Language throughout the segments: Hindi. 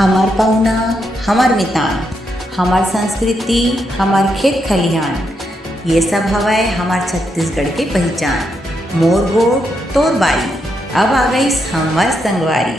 हमार पाहुणा हमार मितान, हमार संस्कृति हमार खेत खलिहान, ये सब हवाए हमार छत्तीसगढ़ के पहचान। मोर गोट तोर बारी, अब आ गई हमार संगवारी।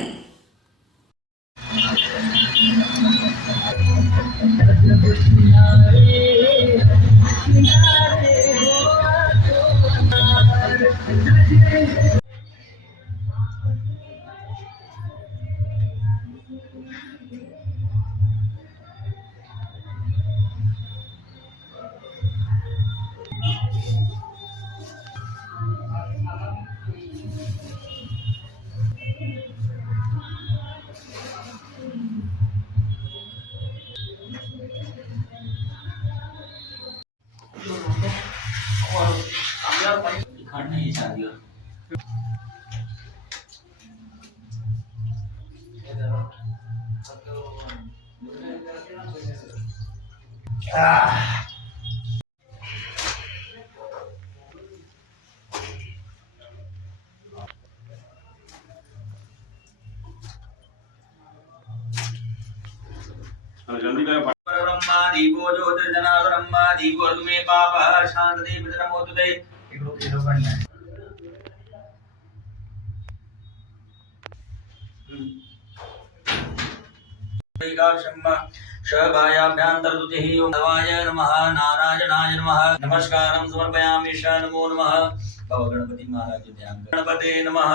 ब्रह्मा दीपो ज्योतिर्जनार्दनमा दीपो तुमे पापः शांतते पितरमोतुते इकडो केलो पण नाही शम्मा शभायाभ्यन्तर्दुतिः ओम नवाय नमः नारायणाय नमः नमस्कारं समर्पयामि नमो नमः भव गणपति महाराज ध्यान गणपते नमः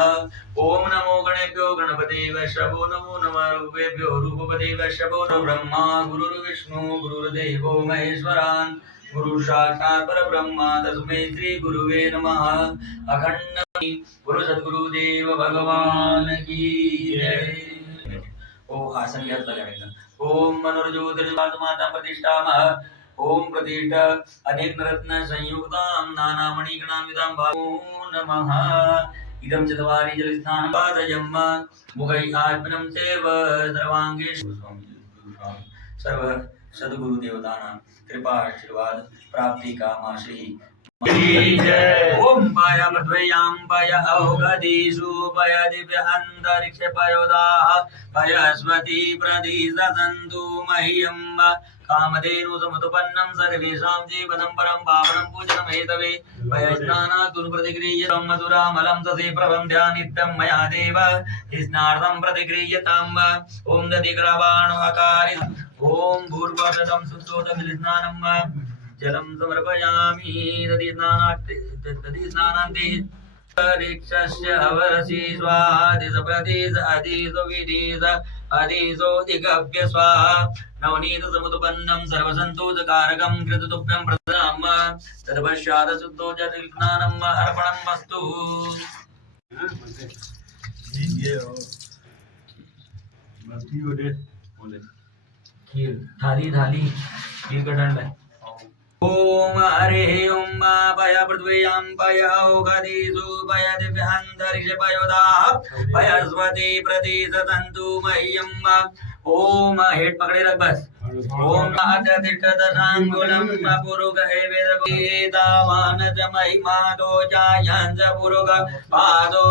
ओम नमो गणेभ्यो गणपते वैश्रवो नमो नमः रूपेभ्यो रूपपते वैश्रवो नमो ब्रह्मा गुरुर्विष्णु गुरुर्देवो महेश्वरान् गुरु साक्षात् परब्रह्म तस्मै श्री गुरुवे नमः अखंड गुरु सद्गुरुदेव भगवान की जय। ओ आसन याद लगाएगा। ओम मनोरज्योतिर्वासमाता प्रतिष्ठामः ओम प्रतिष्ठा अनेक रत्न संयुक्तां नानामणिगणान्वितां भावो नमः इदं चत्वारि जलस्नानं पादयम् मुखै आत्मनं चैव सर्वाङ्गे सर्व सद्गुरु देवतानां कृपा आशीर्वाद प्राप्ति कामा श्री ओम पाय मध्वयां पाय औगदीषु पाय दिव्य अंतरिक्ष पयोदाः पाय स्वती प्रदिशन्तु मह्यं कामधेनु समुत्पन्नं सर्वेषां जीवनं परं पावनं पूजनं हेतवे पाय स्नानातुं प्रतिगृह्यतं मधुरामलं तसे प्रभं ध्यानित्यं मया देव स्नार्थं प्रतिगृह्यताम् ओम दधिग्रवाणो अकारि ओम भूर्भुवः शुद्धोदकं स्नानं जलं समर्पयामि दधिस्नानान्ते परीक्षस्य अवरसि स्वादिसप्रदिस अधिसुविदिस अधिसोदिगभ्य स्वाहा नवनीतसमुत्पन्नं सर्वसन्तोषकारकं कृततुभ्यं प्रदामः तत्पश्चात् शुद्धो जलस्नानम् अर्पणम् अस्तु। खीर थाली खीर का डंडा है। ओम हरे ओम पय पृथ्व्यां पय औषधीषु पय दिव्यान्तरिक्ष पयोदाः पय स्वती प्रतिशतन्तु मह्यम् ओम हेड पकड़े रख बस। ओम अतिष्ठदशाङ्गुलं पुरुष एवेदगीतावान् च महिमा दो जायन् च पुरुष पादो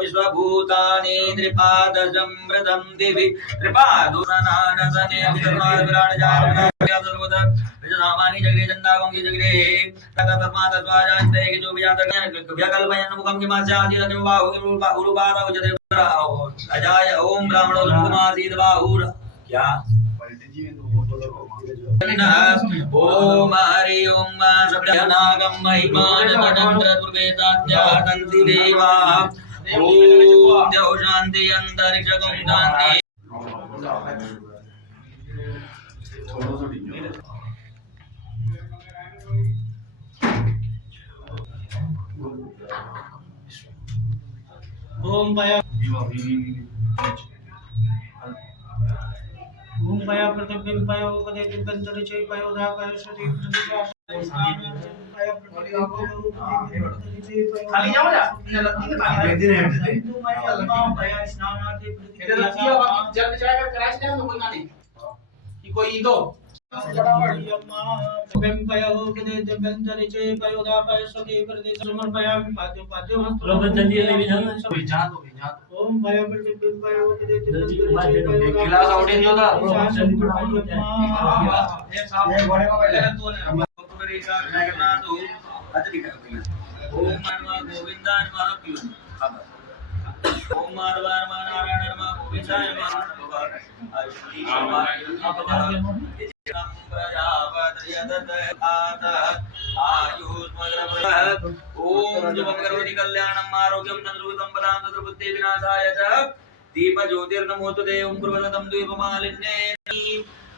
विश्वभूतानि त्रिपादसंवृतं दिवि त्रिपादो सनानसने विराट जायन् सामान्य जगरे चंदा गंगे जगरे तस्मात् स्वाजास्ते कि जो भी आता व्याकल्पयन् मुखं कि मास्यादि रजं बाहु उरुपाद उजते अजाय ओम ब्राह्मणो मुखमासीद बाहुर क्या ओम हरि ओम सबनागं महिमान मदंत्र दुर्वेदाद्यातन्ति देवा ओम देव शांति अंतरिक्षं शांति। ओम पाया प्रतिबिंब पाया उपदे दिव्यंतर चय पाया धा पाया श्रुति प्रतिभास पाया प्रतिबिंब खाली जाओ जा हिंदू माया अल्लाह पाया स्नानादि प्रतिक्रिया जब जाएगा कराच ना तो कोई ना नहीं कि कोई दो ओम माधवाय नमः नारायणाय नमः गोविंदाय नमः ओम जुवं करोति कल्याणं आरोग्यं धनसुखं पदां तद्बुद्धि विनाशाय च दीप ज्योतिर्नमोस्तुते ओम पूर्वगतं द्वीपमालिन्ये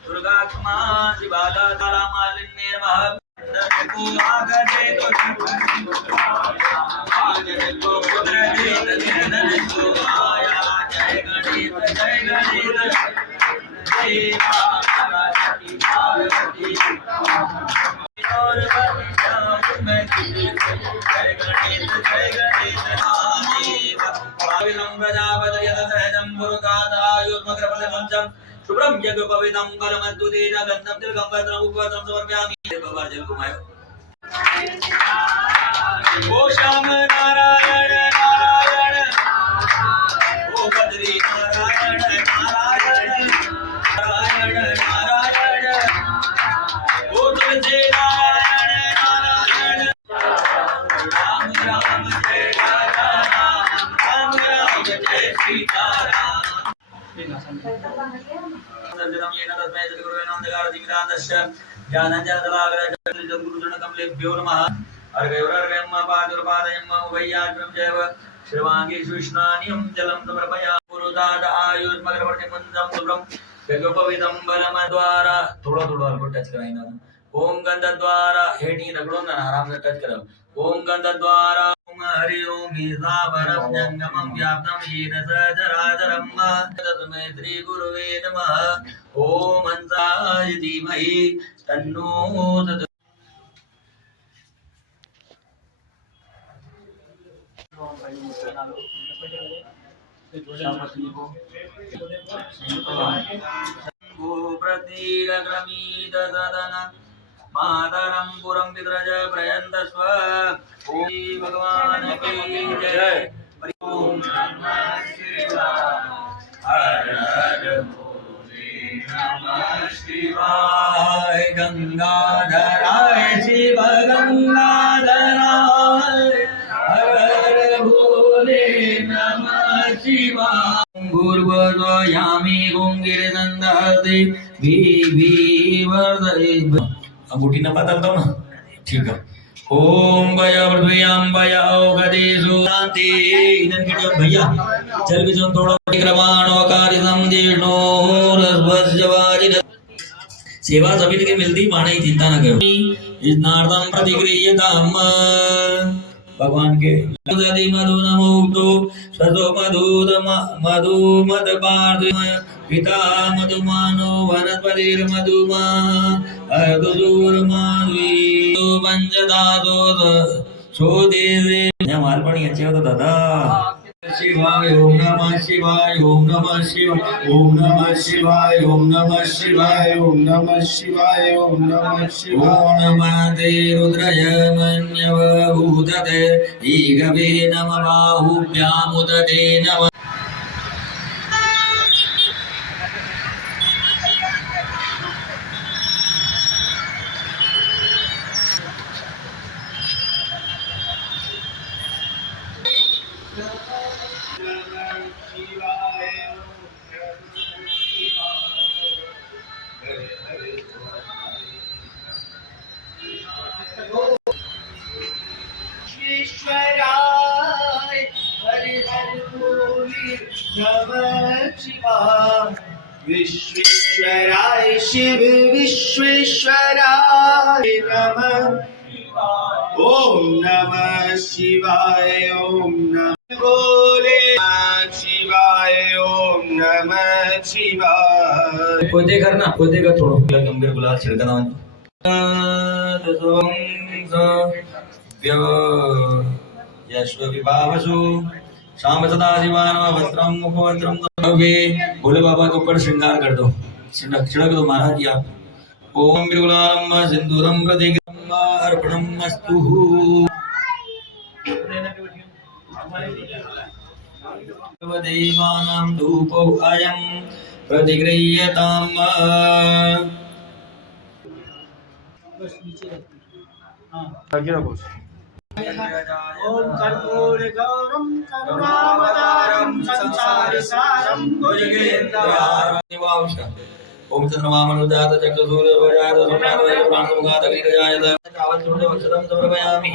दुर्गात्मा शिवादा तारामालिन्ये नमः शुभ्रम यज्ञोपवीतं परमद्भुतेन गन्धं तिलकं वस्त्रं उपवस्त्रं समर्पयामि जल घुमायो ओ श्याम नारायण नारायण ओ बद्री नारायण नारायण नारायण नारायण ओ तुलसी नारायण नारायण राम राम जय राजा राम राम जय सीता राम ज्ञानञ्जनदलाग्रजगुरुजनकमलेभ्यो नमः अर्घयोरर्घ्यं पादुर्पादयं उभयाग्रं जैव श्रवाङ्गी सुष्णानियं जलं समर्पयामि पुरुदाद आयुष्मग्रवर्तिमन्त्रं शुभ्रं यज्ञोपवीतं बलमद्वारा थोड़ा थोड़ा आपको टच कराएंगे ओम गंधद्वारा हेटी रगड़ो ना आराम से टच करो ओम गंधद्वारा हरि ओम ईशावरं जंगमं व्याप्तं येन सचराचरं तस्मै श्री गुरुवे नमः ओम हंसाय धीमहि तन्नो तत् प्रतीरग्रमीद सदन मातरं पुरं विद्रज प्रयन्तस्व ओम भगवान की जय ओम नमः शिवाय हर हर भोले नमः शिवाय गंगाधराय शिव गंगाधराय हर हर भोले नमः शिवाय भूर्भुवस्वयामि गोंगिरनंदते वर्धते अंगूठी न बदलता ना ठीक है ओम भया पृथ्व्यां भया गदेषु शांति इनके भैया चल भी जो थोड़ा क्रमाणो कार्य समझेनो रसवज्जवाजिन सेवा सभी के मिलती माने चिंता न करो इस नार्दम प्रतिक्रियताम भगवान के यदि मधु नमोक्तो सतो मधु मद पार्थ पिता मधुमानो वनस्पतिर मधुमा अर्धसूर माधवी तो पंचदातो सोदेशे मालपणी अच्छे होता दादा शिवाय ओम नमः शिवाय ओम नमः शिवाय ओम नमः शिवाय ओम नमः शिवाय ओम नमः शिवाय ओम नमः शिवाय ओम नमः ते रुद्रय मन्यव भूतते ईगवे नमः बाहुभ्यामुदते नमः विश्वेश्वराय हरि हरि बोले नमः शिवाय विश्वेश्वराय शिव विश्वेश्वराय नमः ओम नमः शिवाय ओम नमः बोले शिवाय ओम नमः शिवाय पोते करना पोते का थोड़ा गंभीर गुलाल छिड़कना यश्व विभावसु शाम सदा शिवान वस्त्रम मुखवस्त्रम भोले बाबा के ऊपर श्रृंगार कर दो छिड़क दो महाराज जी आप ओम बिरुलारंभ सिंदूरम प्रतिगृह्म अर्पणम् अस्तु। देवानां धूपो अयं प्रतिगृह्यताम्। ओम कर्पूरे गौरम करुणावतारम संसार सारम भुजगेन्द्रहारम। ओम चंद्रमामनुजात चक्षुसूर्यजात सोमनाथाय प्राणसमुखात अग्निजायत चावल छोड़े वक्षरम समर्पयामि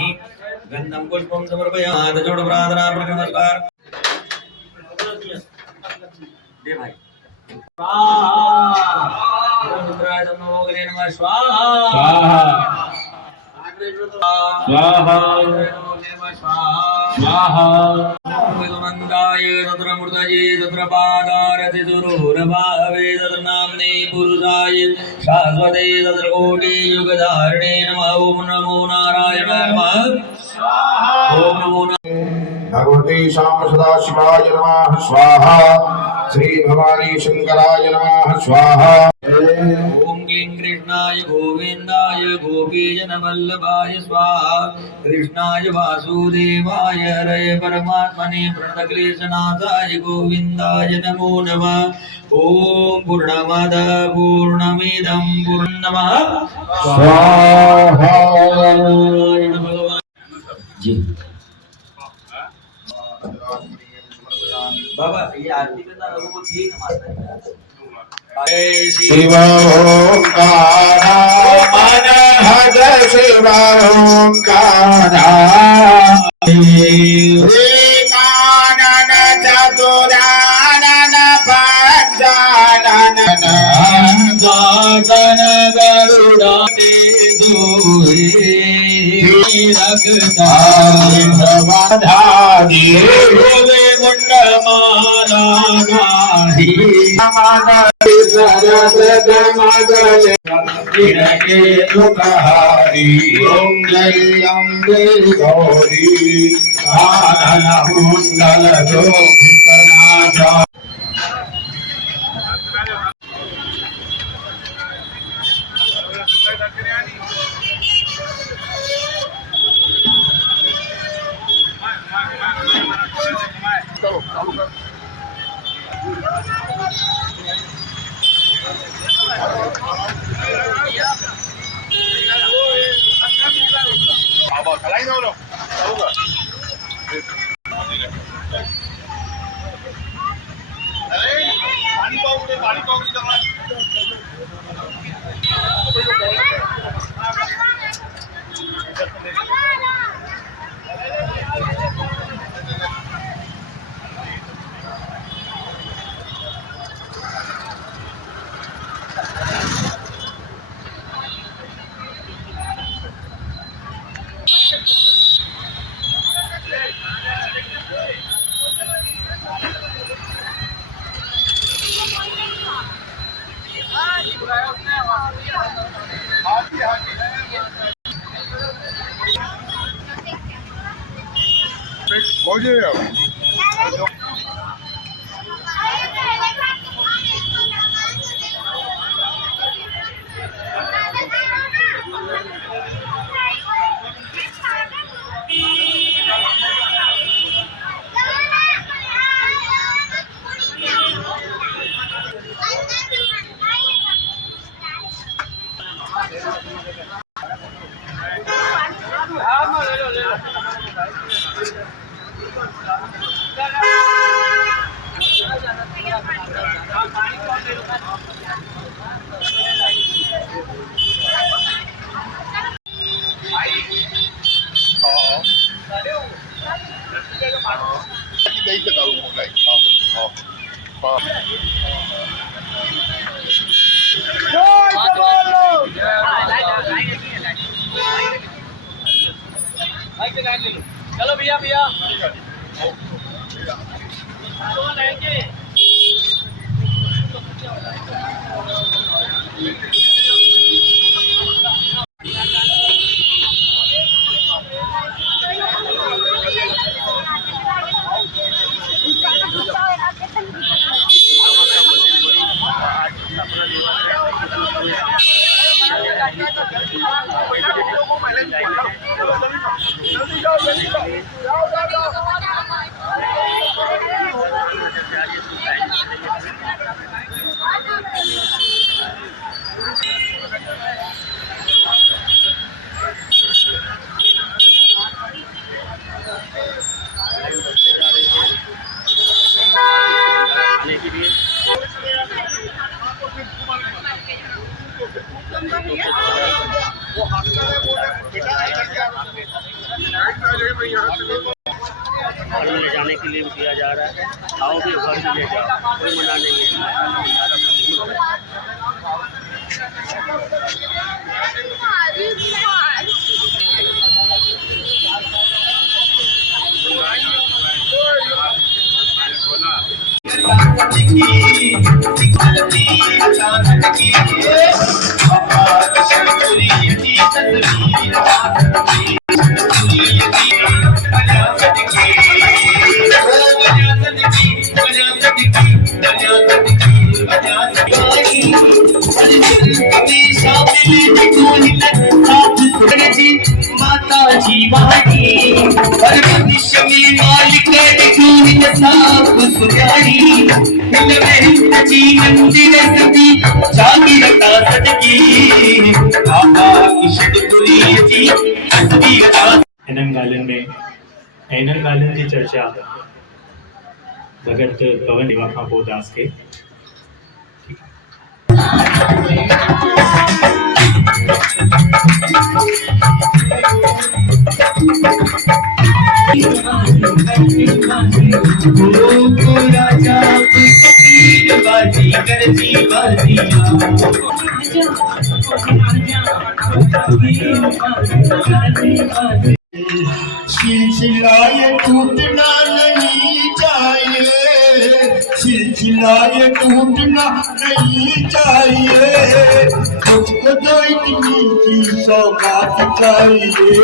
गंधम पुष्पम समर्पयामि जोड़ प्रार्थना नमस्कार दे भाई स्वाहा रुद्राय नमोग्रे नमः स्वाहा स्वाहा स्वाहा स्वाहा तत्रमूर्तये तत्र पादारति दुरूरभावे तत्र नाम्ने पुरुषाय शाश्वते तत्र कोटि युगधारिणे नमः। ओम नमो नारायणाय नमः। ओम नमो भगवते श्याम सदाशिवाय नमः स्वाहा। श्री भवानी शंकराय नमः स्वाहा। ओम क्लीं कृष्णाय गोविंदाय गोपीजनवल्लभाय स्वाहा। कृष्णाय वासुदेवाय हरये परमात्मने प्रणतक्लेशनाथाय गोविंदाय नमो नमः। ओम पूर्णमद पूर्णमिदं पूर्णमः स्वाहा। जी बाबा ये आरती करना लोगों को ठीक है शिव ओंकार मन हज शिव ओंकार एकानन चतुरानन पंचानन गागन गरुड़ाते दूरे रखता भवधारी मुंड माला गाही के दुखहारी ओम जय अम्बे गौरी आनन कुंडल शोभितनाथा। चलो भैया भैया तो लेंगे घर में ले जाने के लिए भी दिया जा रहा है। आओ भी घर में ले जाओ, कोई मना नहीं माता जीवानी हर मनुष्य में मालिक साफ सुजानी जी मंदिर सदी जागीरता सदकी बाबा किशनपुरी जी असलीता हिननि ॻाल्हियुनि जी चर्चा भगत पवन दिवा खां पोइ दास खे राजा बाजी करती सिलसिलाए टूटना नहीं चाहिए, सिलसिलाए टूटना नहीं चाहिए, मुझको तो इतनी की सौगात चाहिए,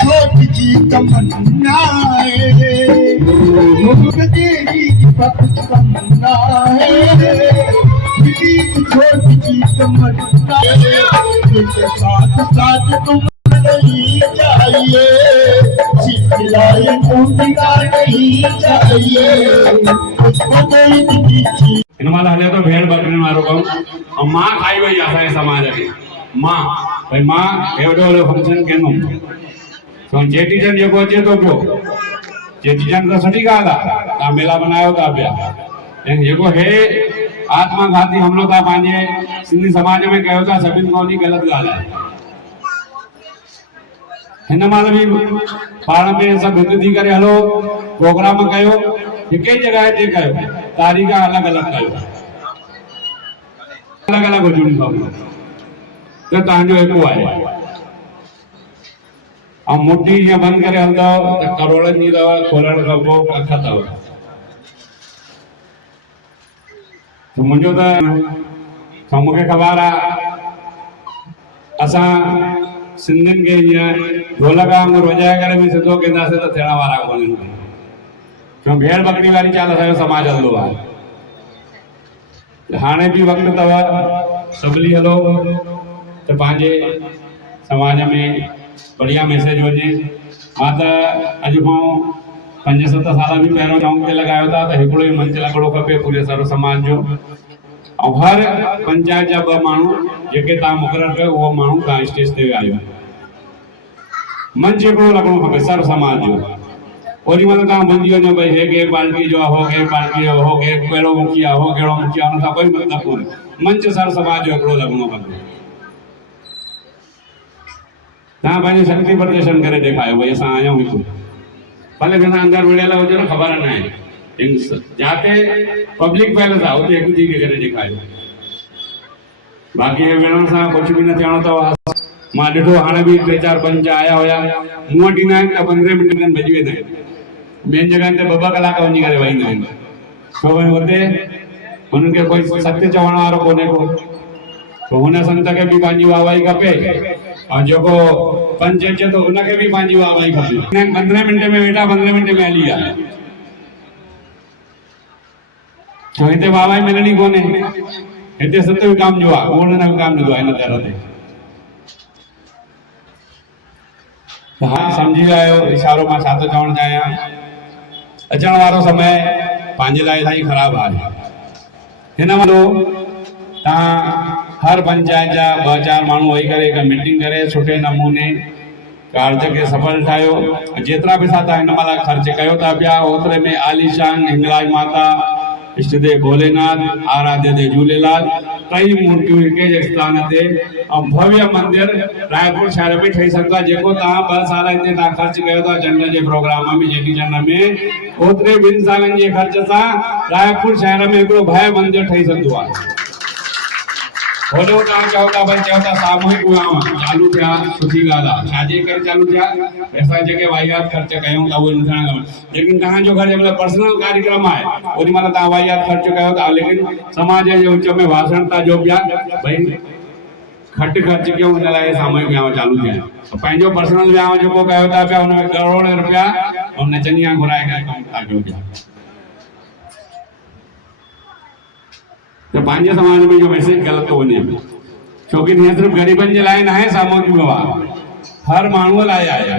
छोटी जी तमन्ना तेरी तमन्ना छोटी जी तमन्ना साथ साथ तुम नहीं चाहिए, सिलसिलाए टूटना नहीं चाहिए, मुझको तो इतनी हिन महिल हले तो भेड़ बकरियुनि वारो कमु ऐं मां खाई वई असांजे समाज में मां भई मां एॾो वॾो फंक्शन कंदुमि तो चेटीचंड जेको अचे थो पियो चेटीचंड त सुठी ॻाल्हि आहे तव्हां मेला मनायो था पिया ऐं जेको हे आत्मघाती हमलो था पंहिंजे सिंधी समाज में कयो था सभिनि खां वॾी ग़लति ॻाल्हि आहे। हिन महिल बि पाण में सभु हिकु थी करे हलो प्रोग्राम कयो हिकु ई जॻह ते कयो तारीख़ अलॻि अलॻि कयो अलॻि अलॻि हुजणी खपे त तव्हांजो हिकु आहे ऐं मुठी जीअं बंदि करे हलंदव त करोड़नि जी अथव खोलण खां पोइ अख अथव त मुंहिंजो त मूंखे ख़बर आहे असां सिंधियुनि खे जीअं ढोलक वांगुरु वॼाए करे बि सिधो कंदासीं त थियण वारा कोन्हनि छो भेड़ बकरी वारी चाल असांजो समाज हलंदो आहे हाणे बि वक़्तु अथव सभली हलो त पंहिंजे समाज में बढ़िया मैसेज वञे। मां त अॼु खां 5-7 साल बि पहिरियों चौंक ते लॻायो था त हिकिड़ो ई मंच लॻणो खपे पूरे सर्व समाज जो ऐं हर पंचायत जा 2 माण्हू जेके तव्हां मुक़ररु कयो उहो माण्हू तव्हां स्टेज ते आयो मंच हिकिड़ो लॻणो खपे सर्व समाज जो ओॾी महिल तव्हां भुलिजी वञो भई हे के पार्टी जो आहे हो के पार्टी जो हो के कहिड़ो मुखिया हो कहिड़ो मुखिया हुन सां कोई मतिलबु कोन्हे मंच सर्व समाज जो हिकिड़ो लॻणो खपे तव्हां पंहिंजी शक्ति प्रदर्शन करे ॾेखारियो भई असां आहियूं हिकु भले असां अंदरि विढ़ियल हुजे न ख़बर न आहे जिते पब्लिक पैलेस आहे उते हिकु थी करे ॾेखारियो बाक़ी विढ़ण सां कुझु बि न थियणो अथव। मां ॾिठो हाणे बि 3-4 पंच आया हुया मूं वटि ईंदा आहिनि त 15 मिंट में भॼी वेंदा आहिनि ॿियनि जॻहनि ते 2-2 कलाक वञी करे वेहींदा आहिनि छो भई हुते हुननि खे कोई सत्य चवण वारो कोन्हे को तो हुन संत खे बि पंहिंजी वाहवाही खपे ऐं जेको पंच अचे थो हुनखे बि पंहिंजी वाहवाही खपे 15 मिंट में वेठा 15 मिंट में हली विया छो हिते वाहवाई मिलणी कोन्हे, हिते सत विकाम जो आहे, ॻोल्हण जो विकाम ॾिनो आहे हिन दर ते। हाँ समझी विया आहियो इशारो मां छा थो चवणु चाहियां। अचण वारो समय पंहिंजे लाइ इलाही ख़राबु आहे। हिन महिल तव्हां हर पंचायत जा 2-4 माण्हू वेही करे हिकु मीटिंग करे सुठे नमूने कार्य खे सफल ठाहियो। जेतिरा पैसा तव्हां हिन महिल ख़र्च कयो था पिया ओतिरे में आलीशान हिंगलाज माता, इष्टदेव भोलेनाथ, आराध्य देव झूलेलाल, कई मूर्तियूं हिकु ई स्थान ते ऐं भव्य मंदिर रायपुर शहर में ठही सघंदो आहे। जेको तव्हां 2 साल हिते तव्हां ख़र्च कयो था चंड जे प्रोग्राम में, चेटीचंड में, ओतिरे 2 सालनि जे ख़र्च सां रायपुर शहर में हिकिड़ो भव्य मंदिर ठही सघंदो आहे। होॾो तव्हां चओ था भई चओ था सामूहिक विहांव चालू थिया, सुठी ॻाल्हि आहे। छाजे करे चालू थिया? असां जेके वाहियात ख़र्च कयूं था उहे न थियणा खपनि। लेकिन तव्हांजो घर जंहिं पर्सनल कार्यक्रम आहे ओॾी महिल तव्हां वाहियात ख़र्च कयो था, लेकिन समाज जे विच में भाषण था ॾियो पिया भई घटि ख़र्च कयूं, हिन लाइ सामूहिक विहांव चालू थिया। पंहिंजो पर्सनल विहांव जेको कयो था पिया हुन में करोड़ रुपया ऐं नचनिया घुराए करे कमु था कयो पिया। तो पंहिंजे समाज में जो मैसेज ग़लति थो वञे, छोकी हीअं सिर्फ़ु ग़रीबनि जे लाइ न आहे सामूहिक विहांव, हर माण्हूअ लाइ आहे,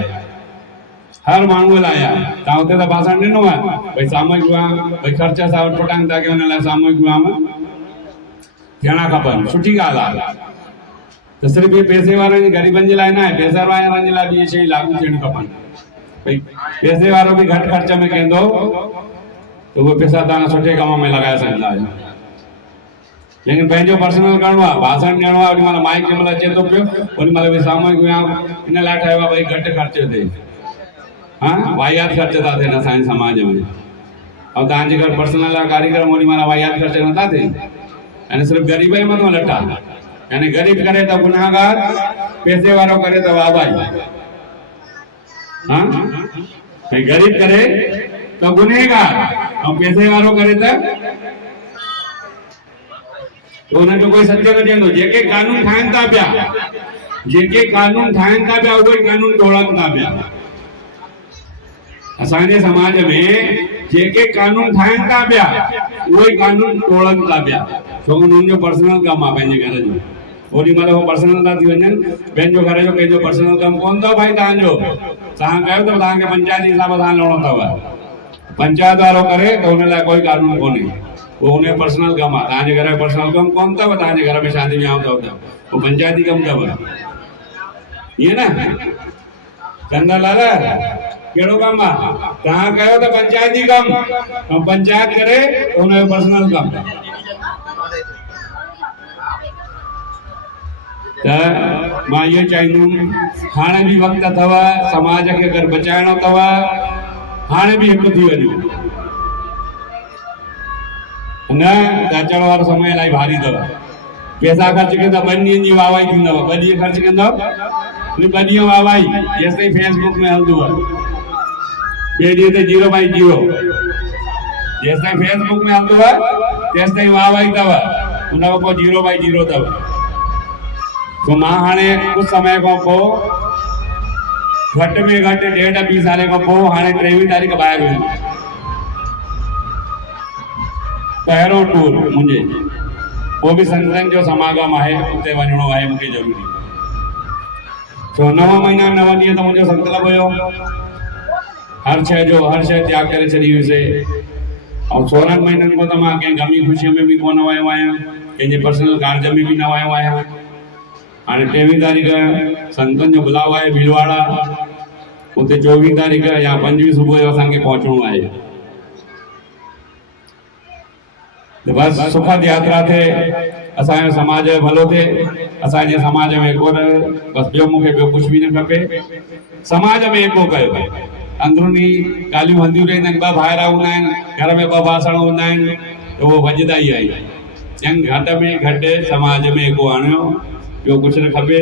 हर माण्हूअ लाइ आहे। तव्हां हुते त भाषण ॾिनो आहे भई सामूहिक विहांव, भई ख़र्च सां पुटांग था कयो, हुन लाइ सामूहिक विहांव थियणा खपनि, सुठी ॻाल्हि आहे। त सिर्फ़ु इहे पैसे वारनि ग़रीबनि जे लाइ न आहे, पैसे वारनि जे लाइ बि इहे शयूं लागू थियणियूं खपनि। भई पैसे वारो बि घटि ख़र्च में कंदो त उहे पैसा तव्हां सुठे कम में लॻाए सघंदा आहियो। लेकिन पंहिंजो पर्सनल करिणो आहे, भाषण ॾियणो आहे, ओॾी महिल माइक जंहिं महिल अचे थो पियो ओॾी महिल बि सामूहिक विहांव हिन लाइ ठाहियो आहे भई घटि ख़र्च थिए। हाँ वाहियात ख़र्च था थियनि असांजे समाज में, ऐं तव्हांजे घर पर्सनल कार्यक्रम ओॾी महिल वाहियात ख़र्च नथा थियनि। यानी सिर्फ़ु ग़रीब ई मथां लटा, यानी ग़रीब करे त गुनाहगार, पैसे वारो करे त वाहवाही। हाँ भई ग़रीब करे त गुनहगार ऐं पैसे वारो करे त तो उन्हनि जो कोई सत्य न चवंदो। जेके कानून ठाहिनि था पिया, जेके कानून ठाहिनि था पिया उहे कानून तोड़नि था पिया। असांजे समाज में जेके कानून ठाहिनि था पिया उहे कानून तोड़नि था पिया, छो उन्हनि जो पर्सनल कमु आहे पंहिंजे घर जो। ओॾी महिल उहो पर्सनल था थी वञनि, पंहिंजो घर जो कंहिंजो पर्सनल कमु कोन अथव भाई तव्हांजो। तव्हां कयो त तव्हांखे पंचायती हिसाब सां हलणो अथव। पंचायत वारो करे त हुन लाइ कोई कानून कोन्हे, वो उन्हें पर्सनल कम आहे। तव्हांजे घर में पर्सनल कम कोन अथव, तव्हांजे घर में शादी विहांव अथव वो पंचायती कम अथव, ईअं न चंदा लाल कहिड़ो कमु आहे? तव्हां कयो त पंचायती कम, ऐं पंचायत करे त हुनजो पर्सनल कम। त मां इहो चाहींदुमि हाणे बि वक़्तु अथव, समाज खे अगरि बचाइणो अथव हाणे बि हिकु थी वञो। न त अचण वारो समय इलाही भारी अथव। पैसा ख़र्च कंदा 2 ॾींहंनि जी वाहवाही थींदव, 2 ॾींहं ख़र्च कंदव 2 ॾींहं वाहवाही जेसि ताईं फेसबुक में हलंदव, 2 ॾींहं ते 0/0 जेसि ताईं फेसबुक में हलंदव तेसि ताईं वाहवाही अथव, उन खां पोइ 0/0 अथव। तो मां हाणे कुझु समय खां पोइ घटि में घटि 1.5-2 साल खां पोइ हाणे 23 तारीख़ ॿाहिरि वेंदुमि। पहिरों टूर मुझे वो भी संतन जो समागम है, उते वञणो आहे मूंखे ज़रूरी। छो 9 महीना 9 ॾींहं त मुंहिंजो संकल्प हुयो, हर शइ त्याग करे छॾी हुईसीं। ऐं 16 महीननि खां त मां कंहिं गमी ख़ुशीअ में बि कोन वियो आहियां, कंहिंजे पर्सनल कार्य में बि न वियो आहियां। हाणे 23 तारीख़ संतन जो बुलाव आहे भीलवाड़ा, उते 24 तारीख़ या 25 सुबुह जो असांखे पहुचणो आहे। तो बस सुखद यात्रा थे, असांजो समाज जो भलो थे, असांजे समाज में एको रहे, बस ॿियो मूंखे ॿियो कुझु बि न खपे। समाज में एको कयो, अंदरूनी ॻाल्हियूं हलंदियूं रहंदियूं आहिनि। 2 भाइरा हूंदा आहिनि, घर में 2 बासण हूंदा आहिनि, त उहो वॼंदा ई आहिनि। चङु घटि में घटि समाज में एको आणियो, ॿियो कुझु न खपे।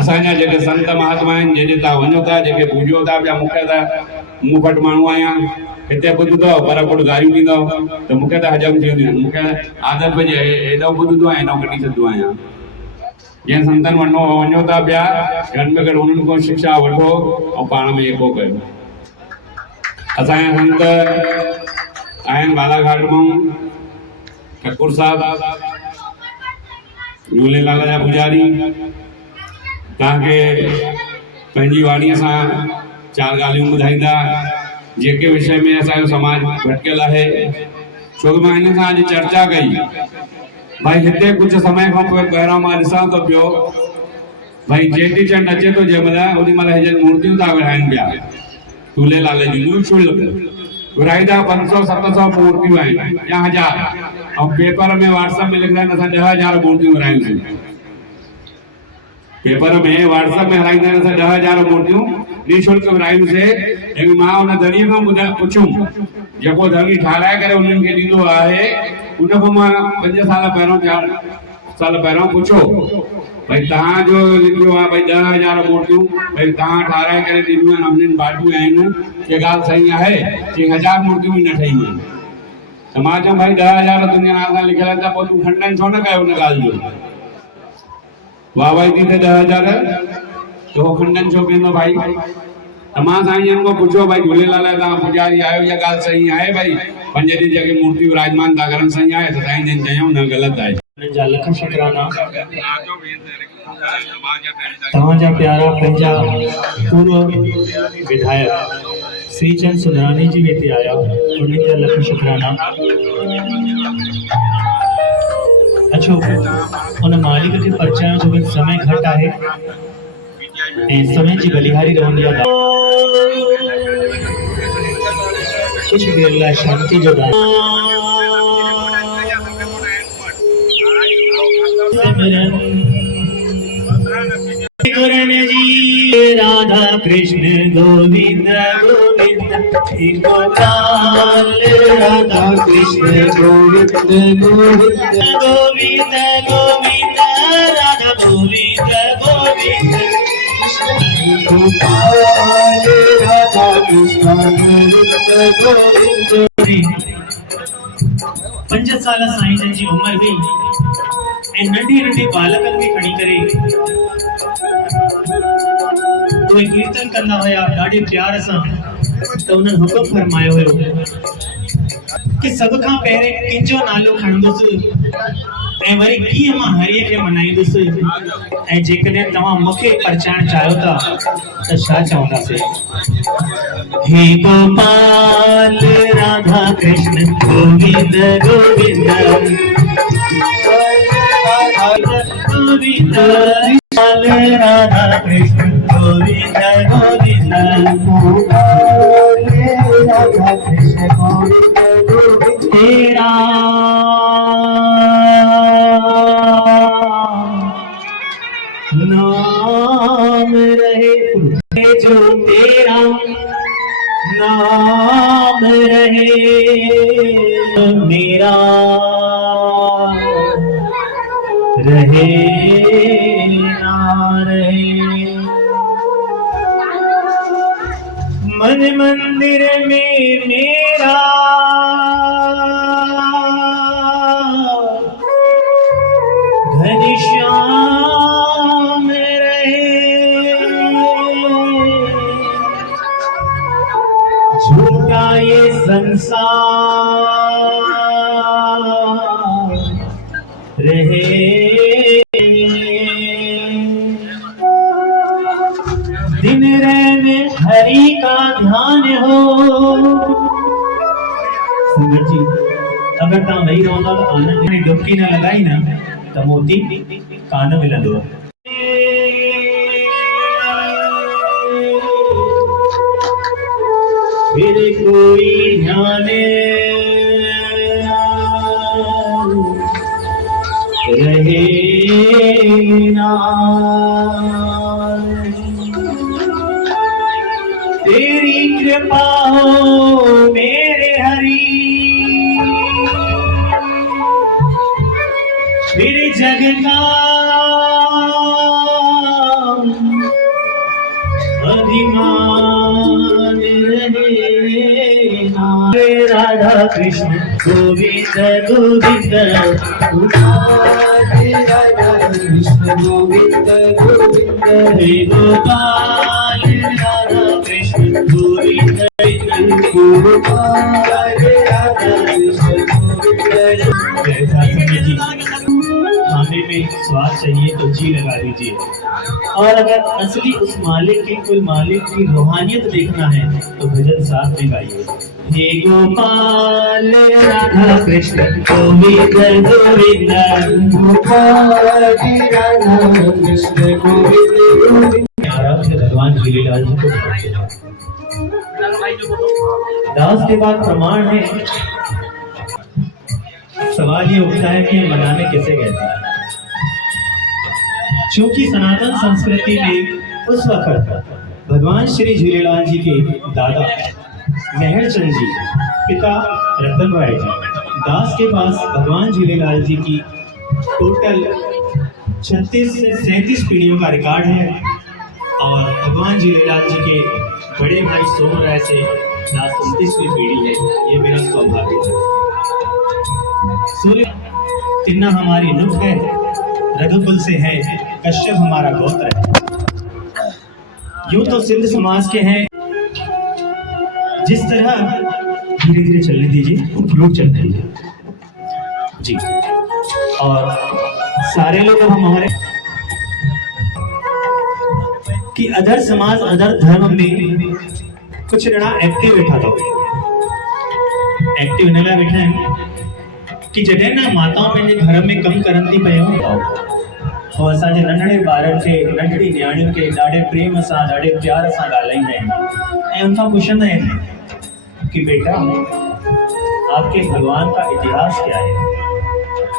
असांजा जेके संत महात्मा आहिनि, जॾहिं तव्हां वञो था, जेके पूॼो था पिया, मूंखे त मूं वटि माण्हू आहियां हिते ॿुधंदव पर कुझु गारियूं ॾींदव त मूंखे त हज़म थी वेंदियूं आहिनि। मूंखे आदत पइजी हेॾो ॿुधंदो आहियां, हेॾो कढी छॾंदो आहियां। जंहिं संतनि वञो था पिया, घटि में घटि उन्हनि खां शिक्षा वठो ऐं पाण में एको कयो। असांजा संत आयन बालाघाट में ठाकुर साहब झूलेलाल जा पुजारी तव्हांखे पंहिंजी वाणीअ सां चार ॻाल्हियूं ॿुधाईंदा जेके विषय में असांजो समाज भटकियल है। छो कि मां हिन सां अॼु चर्चा कई भाई हिते कुछ समय खां पहिरियों मां ॾिसां थो पियो भाई चेटी चंड अचे तो जंहिंमहिल ओॾी महिल हिजनि मूर्तियूं था विराइनि पिया झूलेलाल जूं विराईंदा 500-700 मूर्तियूं आहिनि या 1000 और पेपर में व्हाट्सएप में लिखंदा आहिनि असां 10,000 मूर्तियूं विरायूंसीं। पेपर में व्हाट्सएप में हलाईंदा आहिनि असां 10,000 मूर्तियूं निशुल्क विरायूंसीं। ऐं मां उन धनीअ खां पुछुमि जेको धनी ठाराए करे उन्हनि खे ॾींदो आहे उन खां मां 5 साल पहिरियों 4 साल पहिरियों पुछो भाई तव्हां जो लिखियो आहे भाई 10,000 मूर्तियूं भाई तव्हां ठाराए करे ॾिनियूं आहिनि उन्हनि बाटियूं आहिनि कि ॻाल्हि सही आहे कि 1000 मूर्तियूं ई न ठहियूं आहिनि। त मां चयो भाई 10,000 तुंहिंजे नाले सां लिखियल आहिनि त पोइ तूं खंडन छो न कयो उन ॻाल्हि जो वाह वाही थी थिए 10,000 तो खंडन छो कंदो भाई। त मां साईं को पुछो भाई झूलेलाल तव्हां पुजारी आहियो इहा ॻाल्हि सही आहे भाई 5 ॾींहं जेके मूर्ति विराजमान था करनि सही आहे त साईं जन चयूं न ग़लति आहे। लख शुक्राना तव्हांजा प्यारा पंहिंजा पूर्व विधायक श्रीचंद सुंदरानी जी हिते आया उन्हनि जा लख शुक्राना। अच्छो उन मालिक खे परचाइण जो समय घटि आहे ऐं समय जी बलिहारी रहंदी आहे। कुझु देर लाइ शांति जो करण जी राधा कृष्ण गोविंद गोविंद गोपाल राधा कृष्ण गोविंद गोविंद गोविंद गोविंद राधा गोविंद गोविंद गोपाल राधा कृष्ण गोविंद गोविंद। 5 साल साईं जन जी उम्र हुई ऐं नंढी नंढी बालकनि खे खणी करे उहे कीर्तन कंदा हुया ॾाढे प्यार सां। त उन्हनि हुकुम फरमायो हुयो कि सभ खां पहिरें कंहिंजो नालो खणंदुसि ऐं वरी कीअं मां हरीअ खे मनाईंदुसि ऐं जेकॾहिं तव्हां मूंखे परचाइण चाहियो था त छा चवंदासीं। हे गोपाल राधा कृष्ण गोविंद गोविंद गोविंद राधा कृष्ण गोविंद गोविंद राधा कृष्ण गोविंद गोविंद तेरा नाम रहे जो तेरा नाम रहे मेरा रहे ना रहे। मन मंदिर में मेरा घनश्याम रहे झूठा ये संसार रहे दिन रैन हरि का ध्यान हो। संगत जी अगर तव्हां वेही रहंदा त आनंद में डुबकी न लॻाई न त मोती कान मिलंदो। फिर कोई ध्यान रहे ना तेरी कृपा हो मेरे हरि फिर जग का अभिमान रहे ना। राधा कृष्ण गोविंद गोविंद राधा कृष्ण गोविंद गोविंद हे गोपाल राधा कृष्ण गोविंद गोपाल राधा स्वाद चाहिए तो जी लगा दीजिए। और अगर असली उस मालिक की कुल मालिक की रूहानियत देखना है तो भजन साथ में गाइए। हे गोपाल राधा कृष्ण गोविंद गोविंद गोपाल राधा कृष्ण गोविंद गोविंद। आराध्य भगवान झूलेलाल जी को समर्पित है। दास के बाद प्रमाण है। सवाल ये उठता है कि मनाने किसे कहते हैं। चूंकि सनातन संस्कृति में उस वक्त भगवान श्री झूलेलाल जी के दादा मेहरचंद जी, पिता रतन राय जी, दास के पास भगवान झूलेलाल जी की टोटल 36 से 37 पीढ़ियों का रिकॉर्ड है। और भगवान झूलेलाल जी के बड़े भाई सोमराय से दास 29वीं पीढ़ी है। ये मेरा सौभाग्य है। सूर्य किन्ना हमारी नुक है, रघुकुल से है, कश्यप हमारा गोत्र है। यूं तो सिंध समाज के हैं। जिस तरह धीरे धीरे चलने दीजिए, फ्लूट चलने दीजिए जी। और सारे लोग अब हमारे कि अदर समाज अदर धर्म में कुछ जना एक्टिव वेठा तो एक्टिव हिन लाइ वेठा आहिनि कि जॾहिं न माताऊं पंहिंजे घर में कमु करनि थी पियूं उहो असांजे नंढड़े ॿारनि खे, नंढड़ी न्याणियुनि खे ॾाढे प्रेम सां, ॾाढे प्यार सां ॻाल्हाईंदा आहिनि ऐं उनखां पुछंदा आहिनि कि बेटा आपके भगवान का इतिहास क्या है।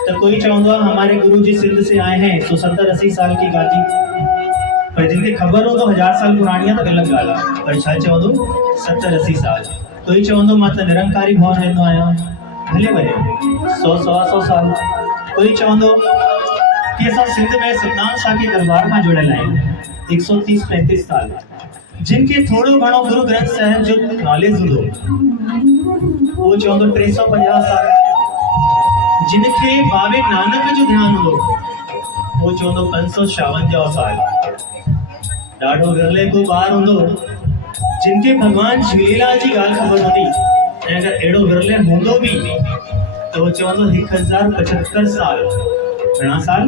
तो कोई चवंदो आहे हमारे गुरु जी सिंध से आए हैं, 70-80 साल की गादी। पर जिनके खबर हो तो 1000 साल पुरानी है तो अलग ॻाल्हि आहे। पर छा चवंदो 70-80 साल। कोई चवंदो मां त निरंकारी भाव रहंदो आहियां, भले भले 100-125 साल। कोई चवंदो कि असां सिंध में सतनाम शाह के दरबार खां जुड़ियल आहियूं, 130-35 साल। जिनके थोड़ो घणो गुरु ग्रंथ साहिब जो नॉलेज हूंदो वो चवंदो 350 साल। जिनके बाबे नानक जो ध्यान हूंदो वो चवंदो 556 साल। ॾाढो विरले को ॿार हूंदो जिनके भगवान झूलेलाल जी ॻाल्हि ख़बर हूंदी ऐं अगरि अहिड़ो विरले हूंदो बि तो वो चवंदो 1075 साल। घणा साल?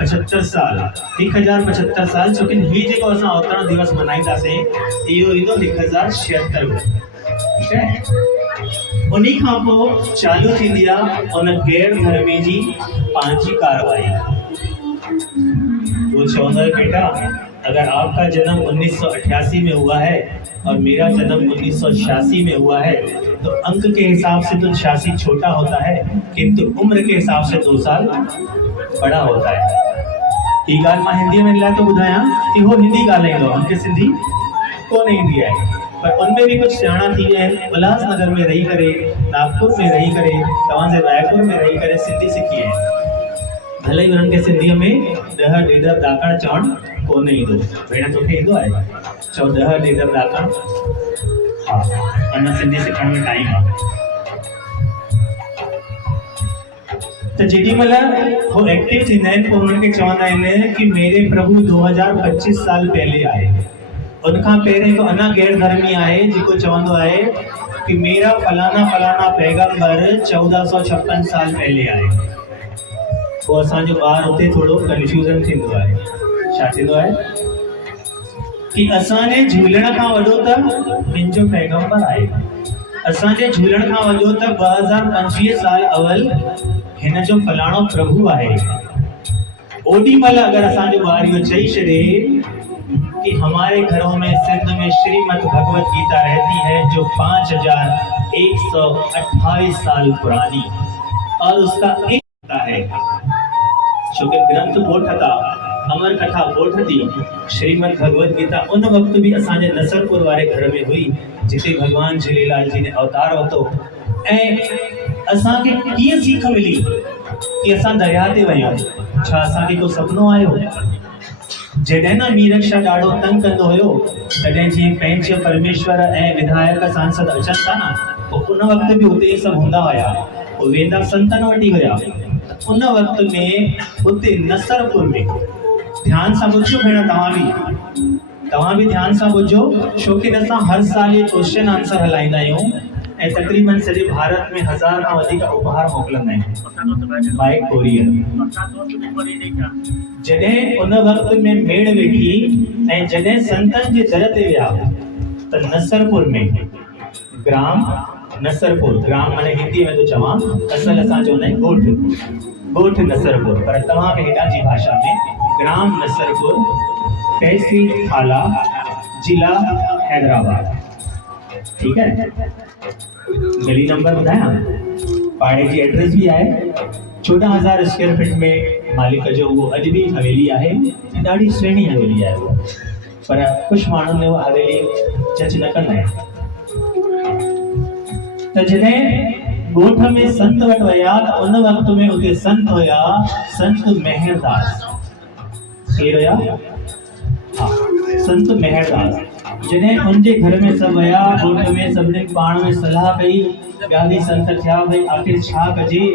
75 साल। 1075 साल। छोकी ही जेको असां अवतरण दिवस मल्हाईंदासीं इहो ईंदो 1076 में। ठीक है। उन्हीं खां पोइ चालू थींदी आहे उन गैर धर्मी जी पंहिंजी कार्रवाई। वो चवंदो है बेटा अगर आपका जन्म 1988 में हुआ है और मेरा जन्म 1986 में हुआ है तो अंक के हिसाब से तो 86 छोटा होता है किंतु उम्र के हिसाब से 2 साल बड़ा होता है। ये ॻाल्हि मां हिंदी में लाइ तो ॿुधायां कि वो हिंदी ॻाल्हाईंदो, हमखे सिंधी कोन ईंदी आहे। पर उनमें भी कुछ सियाणा थी विया आहिनि। उल्हासनगर में रही करे, नागपुर में रही करे, तव्हांजे रायपुर में रही करे सिंधी सिखी आहे। भले ही उन्हनि खे सिंधीअ में 10 ॾेदर ॾाकण चवण कोन ईंदो। भेण तोखे ईंदो आहे? चओ 10 ॾेदर ॾाकण। हा, अञा सिंधी सिखण में टाइम आहे। तो जेॾी महिल हो एक्टिव थींदा आहिनि पोइ उन्हनि खे चवंदा आहिनि कि मेरे प्रभु 2025 साल पहले आए। उनखां पहिरें हिकु अञा गैर धर्मी आहे जेको चवंदो आहे कि मेरा फलाना फलाना पैगंबर 1456 साल पहले आए। वो असांजो ॿार उते थोड़ो कंफ्यूजन थींदो आहे। छा थींदो आहे कि असांजे झूलण खां वॾो त मुंहिंजो पैगंबर आहे। असांजे झूलण खां वॾो त 2025 साल अवल हिन जो फलाणो प्रभु आहे। ओॾी महिल अगरि असांजो ॿार इहो चई छॾे कि हमारे घरों में सिंध में श्रीमद् भगवत गीता रहती है जो 5128 साल पुरानी और उसका एक है छोकि ग्रंथ बोठ था, अमर कथा बोठ थी। श्रीमद् भगवत गीता उन वक्त भी असांजे नसरपुर वारे घर में हुई जिते भगवान झूलेलाल जी ने अवतार वरितो। ऐं असांखे कीअं सीख मिली कि असां दरिया ते वयूं? छा असांखे को सुपिनो आयो? जॾहिं न मीरक शाह ॾाढो तंग कंदो हुयो तॾहिं जीअं पंच परमेश्वर ऐं विधायक सांसद अचनि था न पोइ उन वक्त भी उते ई सभु हूंदा हुया। उहे वेंदा संतनि वटि हुया। उन वक्त में उते नसरपुर में ध्यान सां ॿुधो भेण, तव्हां भी ध्यान सां ॿुधो छोकी असां हर साल ये क्वेश्चन आंसर हलाईंदा आहियूं ऐं तक़रीबन सॼे भारत में 1000 खां वधीक उपहार मोकिलींदा आहिनि बाय कोरियर। जॾहिं उन वक़्त में मेड़ वेठी ऐं जॾहिं संतनि जे दर ते विया त नसरपुर में ग्राम नसरपुर, ग्राम माने हिंदी में तो चवां, असल असां चवंदा आहियूं ॻोठ नसरपुर, पर तव्हां खे हेॾां जी भाषा में ग्राम नसरपुर, तहसील थाला, जिला हैदराबाद। ठीक है, गली नंबर ॿुधायां, पाड़े जी एड्रेस भी आहे। 14,000 स्क्वायर फीट में मालिक जो वो अॼु बि हवेली आहे, ॾाढी सुहिणी हवेली आहे वो, पर कुछ माण्हुनि ने वो हवेली जज न कंदा आहिनि। त जॾहिं ॻोठ में संत वटि विया त उन वक़्त में उते संत हुया, संत मेहरदास। केरु हुया? हाँ, संत मेहरदास। जॾहिं उनजे घर में सभु विया, ॻोठ में सभिनी पाण में सलाह कई, ॻाल्हि संत थिया भई आख़िर छा कजे।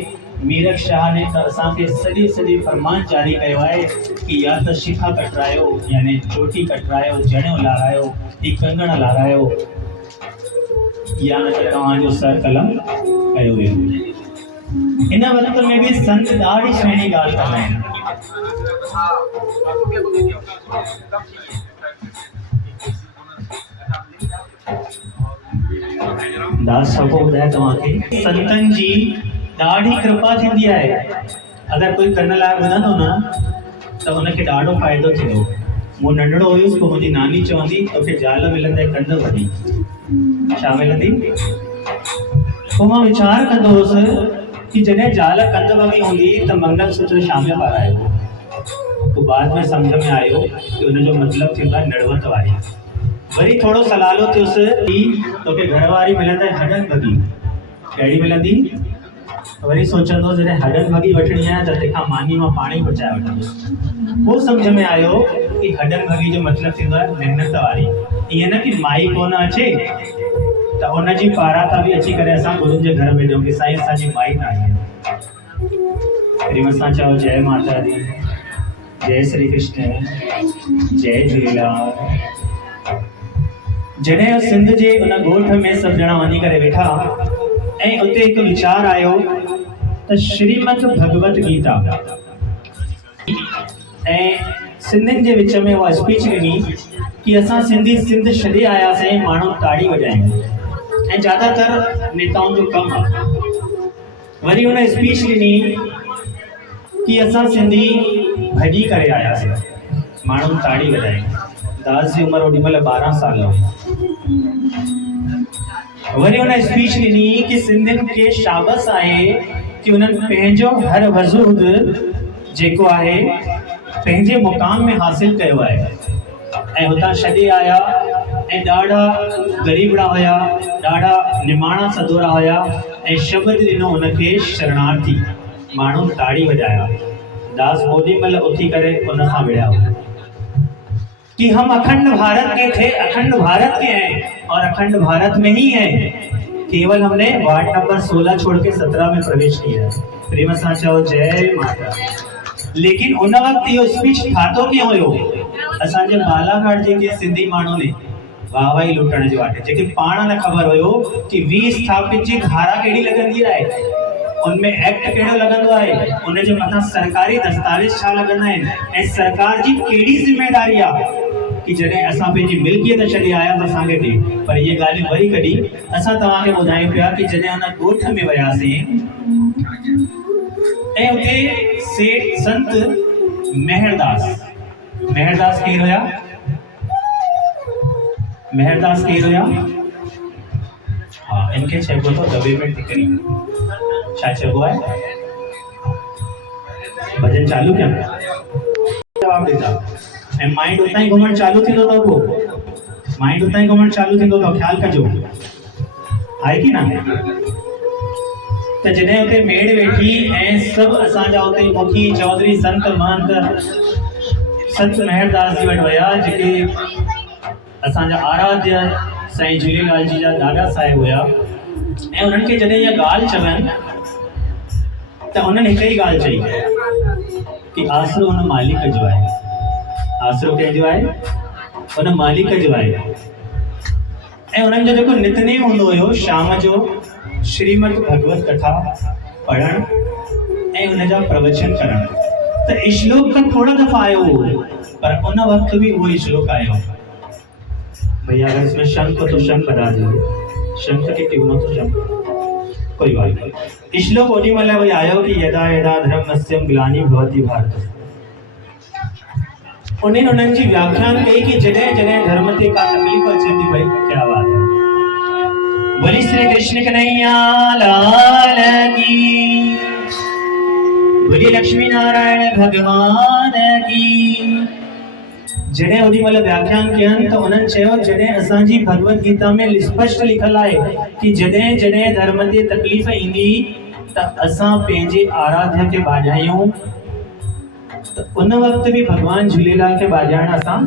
मीरक शाह ने त असांखे सॼी फरमान जारी कयो आहे कि या त शिखा कटरायो, यानी चोटी कटरायो, जणियो लारायो, ही कंगण लारायो, या न त तव्हांजो सर कलम कयो वेंदो। इन वक़्त में भी संत ॾाढी सुहिणी ॻाल्हि कंदा आहिनि। दास छापो ॿुधाए तव्हांखे, संतनि जी ॾाढी कृपा थींदी आहे। अगरि कोई कन लाइ ॿुधंदो न त हुनखे ॾाढो फ़ाइदो थींदो। मूं नंढड़ो हुयुसि पोइ मुंहिंजी नानी चवंदी तोखे ज़ाल मिलंदे कंध वॾी, छा मिलंदी? पोइ मां वीचार कंदो हुउसि कि जॾहिं ज़ाल कंध वॻी हूंदी त मंगलसूत्र छा में पारायो। तो बाद में सम्झ में आयो कि उनजो मतिलबु थींदो आहे नड़वत वारी। वरी थोरो सलालो थियुसि कि तोखे घरवारी मिलंदे हॾनि वॻी, कहिड़ी मिलंदी? वरी सोचंदो जॾहिं हॾनि वॻी वठणी आहे त तंहिंखां मानी मां पाणी बचाए वठंदुसि। पोइ सम्झ में आयो कि हॾनि वॻी जो मतिलबु थींदो आहे महिनत वारी। ईअं न कि माई कोन अचे त उनजी पाराता बि अची करे असां गुरुनि जे घर में ॾियूं कि साईं असांजी माई न आई आहे। वरी असां चओ जय माता दी, जय श्री कृष्ण, जय झूलेलाल। जॾहिं सिंध जे उन ॻोठ में सभु ॼणा वञी करे वेठा ऐं उते हिकु वीचार आयो त श्रीमद भगवत गीता ऐं सिंधियुनि जे विच में उहा स्पीच ॾिनी कि असां सिंधी सिंध छॾे आयासीं, माण्हू ताड़ी वॼाइनि ऐं ज़्यादातर नेताउनि जो कमु आहे। वरी हुन स्पीच ॾिनी कि असां सिंधी भॼी करे आयासीं, माण्हू ताड़ी वॼाइनि। दास जी उमिरि ओॾी महिल 12 साल हुई। वरी हुन स्पीच ॾिनी कि सिंधियुनि खे शाबस आहे कि उन्हनि पंहिंजो हर वजूद जेको आहे पंहिंजे मुक़ाम में हासिल कयो आहे ऐं हुतां छॾे आया ऐं ॾाढा ग़रीबड़ा हुया, ॾाढा निमाणा सदोरा हुया ऐं शब्द ॾिनो हुनखे शरणार्थी। माण्हू ताड़ी वॼाया। दास ओॾी महिल उथी करे उन सां विढ़िया कि हम अखंड भारत के थे, अखंड भारत के हैं और अखंड भारत में ही हैं। केवल हमने वार्ड नंबर 16 छोड़ के 17 में प्रवेश किया है। प्रेम सां चओ जय माता। लेकिन उन वक्त इहो स्पीच ठातो कीअं हुयो? असांजे बालाघाट जेके सिंधी माण्हू ने वाहवाही लुटण जे वाटे, जेके पाण न ख़बर हुयो कि विस्थापित जी धारा कहिड़ी लॻंदी आहे, उनमें एक्ट कहिड़ो लॻंदो आहे, उनजे मथां सरकारी दस्तावेज छा लॻंदा आहिनि ऐं सरकार जी कहिड़ी ज़िम्मेदारी आहे कि जॾहिं असां पंहिंजी मिल्कियत छॾे आया त असांखे ॾे। पर इहे ॻाल्हियूं वरी कॾहिं असां तव्हांखे ॿुधायूं पिया कि जॾहिं हुन ॻोठ में वियासीं ऐं उते सेठ संत मेहरदास, मेहरदास केरु हुया? मेहरदास केरु हुया? हाँ, इनके चइबो तो दबे में टिकरी। छा चइबो आहे? भजन चालू कयां? जवाब ॾींदा ऐं माइंड उतां ई घुमण चालू थींदो अथव। पोइ माइंड उतां ई घुमण चालू थींदो अथव, ख़्यालु कजो, आहे कि न? त जॾहिं उते मेड़ वेठी ऐं सभु असांजा उते मुखी चौधरी संत महंत संत मेहरदास जी वटि विया, जेके असांजा आराध्य साईं झूलेलाल जी जा ॾाढा साहिब हुया ऐं उन्हनि खे जॾहिं इहा ॻाल्हि चवनि त उन्हनि हिकु ई ॻाल्हि चई कि आसरो हुन मालिक जो आहे। आसरो कंहिंजो आहे? हुन मालिक जो आहे। ऐं उन्हनि जो जेको नितनेम हूंदो हुयो शाम जो श्रीमद भगवत कथा पढ़णु ऐं उन जा प्रवचन करणु। त श्लोक त थोड़ा दफ़ा आयो हो, पर उन वक्त भी वो श्लोक आयो। भैया अगर इसमें शंख हो तो शंख बता दीजिए, शंख की ट्यून हो तो शंख, कोई बात नहीं। श्लोक ओडी महिल वही आयो कि यदा यदा धर्मस्य ग्लानि भवति भारत। उन्हें उन्हनि जी व्याख्यान कई कि जॾहिं जॾहिं धर्म ते का तकलीफ़ अचे थी, भाई क्या बात है। बोली श्री कृष्ण कन्हैया लाल की, बोली लक्ष्मी नारायण भगवान की। जॾहिं ओॾी महिल व्याख्यान कयनि त उन्हनि चयो जॾहिं असांजी भगवत गीता में स्पष्ट लिखियलु आहे कि जॾहिं जॾहिं धर्म ते तकलीफ़ ईंदी त असां पंहिंजे आराध्य खे बाॼायूं, त उन वक़्त बि भगवान झूलेलाल खे बाॼाइण असां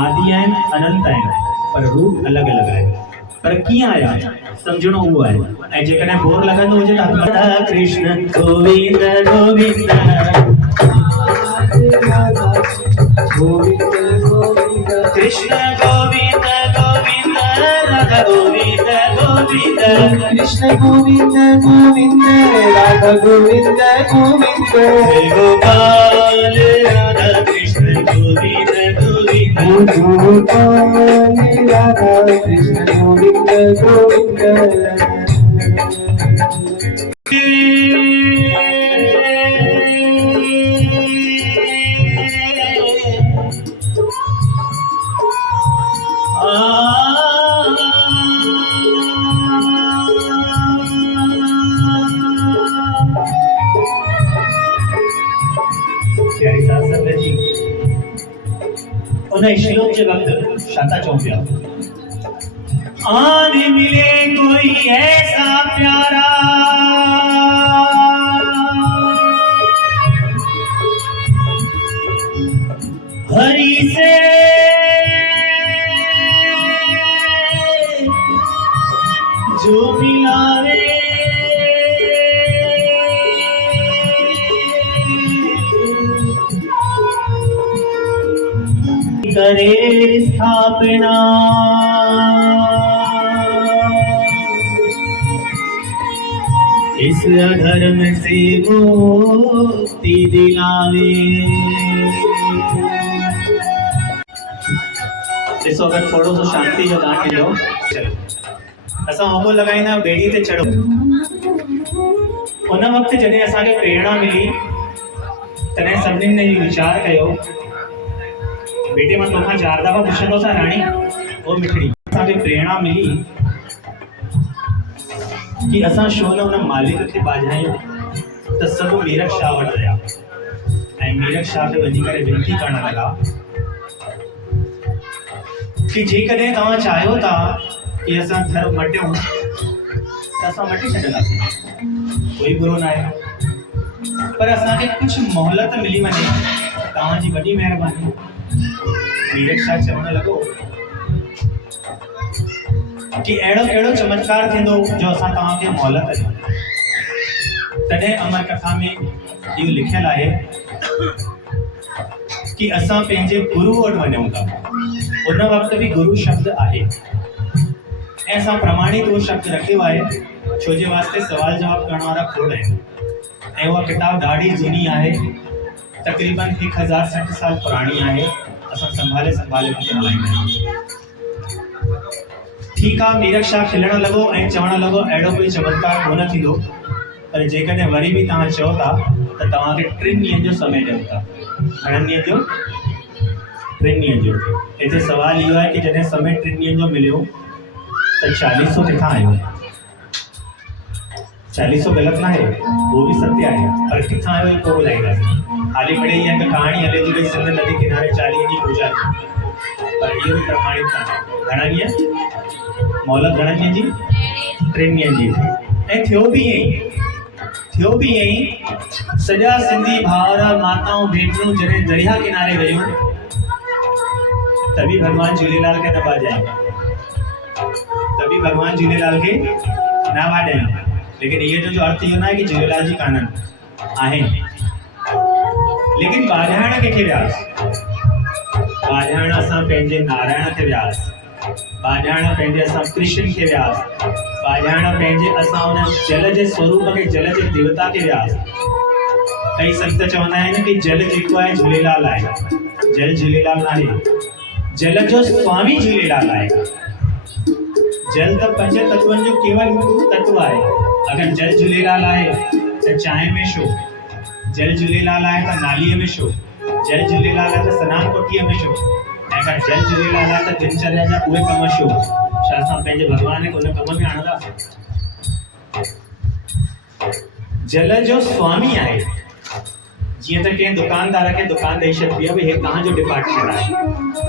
आदि आहिनि, अनंत आहिनि, पर रूप अलॻि अलॻि आहे। पर कीअं आया सम्झणो उहो आहे। ऐं जेकॾहिं बोर लॻंदो हुजे त राधा कृष्ण गोविंद गोविंद कृष्ण गोविंद गोविंद राधा गोविंद गोविंद कृष्ण गोविंद गोविंद राधा गोविंद गोविंद जय गोपाल राधा कृष्ण गोविंद गोविंद गोपाल राधा कृष्ण गोविंद गोविंद। प्यारी साथ संगत जी, उन श्लोक जे वक्त शाता चऊं पिया, आन मिले कोई ऐसा प्यारा हरि से जो मिलावे करे स्थापना इस अधर्म से मुक्ति दिलावे। ॾिसो अगर थोड़ो सो शांति जो तव्हांखे ॾियो, चलो असां होबो लॻाईंदा बेड़ी ते चढ़ो। उन वक़्तु जॾहिं असांखे प्रेरणा मिली तॾहिं सभिनीनि ने इहो वीचार कयो, बेटे मां तोखां 4 दफ़ा पुछंदो सां राणी ओ मिठड़ी, असांखे प्रेरणा मिली कि असां छो न हुन मालिक खे बाॼायूं। त सभु मीरक शाह वटि विया ऐं मीरक शाह खे वञी करे विनती करणु लॻा कि जेकॾहिं तव्हां चाहियो था कि असां धर्म मटियूं त असां मटी छॾंदासीं, कोई बुरो न आहे, पर असांखे कुझु मोहलत मिली वञे, तव्हांजी वॾी महिरबानी। मीरक शाह चवणु लॻो कि अहिड़ो चमत्कार थींदो जो असां तव्हांखे मोहलत ॾियूं। तॾहिं अमर कथा में इहो लिखियलु आहे कि असां पंहिंजे गुरु वटि वञूं था। उन वक़्तु बि गुरु शब्द आहे ऐं असां प्रमाणित उहो शब्द रखियो आहे, छो जे वास्ते सवाल जवाब करण वारा खोड़ आहिनि ऐं उहा किताब ॾाढी झूनी आहे, तक़रीबन 1060 साल पुराणी आहे। असां संभाले हुनखे हलाईंदा आहियूं। ठीकु आहे, मीरक शाह खिलणु लॻो ऐं चवणु लॻो अहिड़ो कोई चमत्कार कोन थींदो, पर जेकॾहिं वरी बि तव्हां चओ था त तव्हांखे 3 ॾींहंनि जो समय ॾियूं था। घणनि ॾींहंनि जो? 3 ॾींहंनि जो। हिते सवाल इहो आहे कि जॾहिं समय 3 ॾींहंनि जो मिलियो त 4000 किथां आयो? 4000 ग़लति न आहे, उहो बि सत्य आहे, पर किथां आयो पोइ ॿुधाईंदासीं। हाली पढ़े इहा हिकु कहाणी हले थी भई सिंध नदी किनारे 40 ॾींहं पूजा थी, पर इहो बि प्रमाणित कान्हे। घणा ॾींहं? मोहलत घणनि ॾींहंनि जी? 3 ॾींहंनि जी। ऐं थियो बि ईअं ई सॼा सिंधी भाउर माताऊं भेनरूं जॾहिं दरिया किनारे वियूं तभी भगवान झूलेलाल खे न बाॼायूं, तभी भगवान झूलेलाल खे न बाॼायूं। लेकिन इहे जो अर्थ इहो न आहे कि झूलेलाल जी कान्हनि, आहिनि, लेकिन बाॼाइण कंहिंखे वियासीं? बाॼाइण असां पंहिंजे नारायण खे वियासीं। बाजाण पंहिंजे असां कृष्ण खे वियास, बाजाण पंहिंजे असां उन जल जे स्वरूप खे, जल जे देवता खे वियास। कई संत चवंदा आहिनि कि जल जेको आहे झूलेलाल आहे, जल झूलेलाल न आहे, जल जो स्वामी झूलेलाल आहे। जल त पंज तत्वनि जो केवल तत्व आहे। अगर जल झूलेलाल आहे त चांहि में छो, जल झूलेलाल आहे त नालीअ में छो, जल झूलेलाल आहे त सनान कोठीअ में छो, अगर जल झूलेलाल आहे त दिनचर्या जा उहे कम छो। छा असां पंहिंजे भॻवान खे उन कम में आणंदासीं? जल जो स्वामी आहे। जीअं त कंहिं दुकानदार खे दुकान ॾेई छॾिबी आहे, भई हे तव्हांजो डिपार्टमेंट आहे,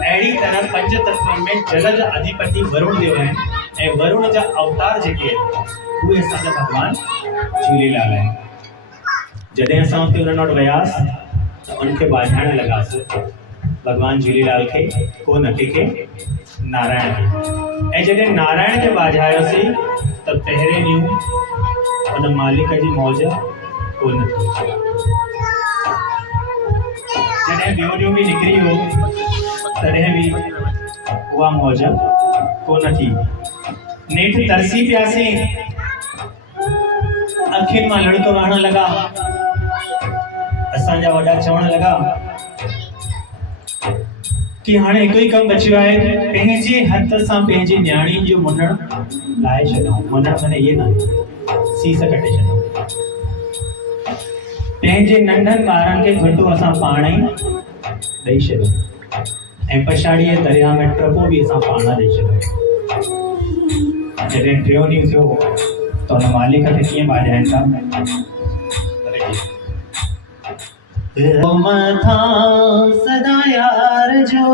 अहिड़ी तरह पंज तत्वनि में जल जा अधिपति वरुण देव आहिनि ऐं वरुण जा अवतार जेके आहिनि उहे असांजा भॻवान झूलेलाल आहिनि। जॾहिं असां हुते उन्हनि वटि वियासीं त उनखे बाझाइण लॻासीं, भॻवान झूलेलाल खे, कोन कंहिंखे, नारायण खे। ऐं जॾहिं नारायण खे बाझायोसीं त पहिरें ॾींहुं उन मालिक जी मौज कोन थी। जॾहिं ॿियो ॾींहुं बि निकिरी वियो तॾहिं बि उहा मौज कोन थी। नेठि तरसी पियासीं, अखियुनि मां लड़को वहण लॻा। असांजा वॾा चवण लॻा कि हाणे हिकु ई कमु बचियो आहे, पंहिंजे हथ सां पंहिंजी न्याणी जो मुंडण लाहे छॾूं। मुंडण माने इहे न सीस कटे छॾूं। पंहिंजे नंढनि ॿारनि खे घुटो असां पाण ई ॾेई छॾूं ऐं पछाड़ीअ दरिया में टपो बि असां पाण ॾेई छॾूं। जॾहिं टियों ॾींहुं थियो त हुन मालिक खे कीअं बाॼाइनि था? मथा सदा यार जो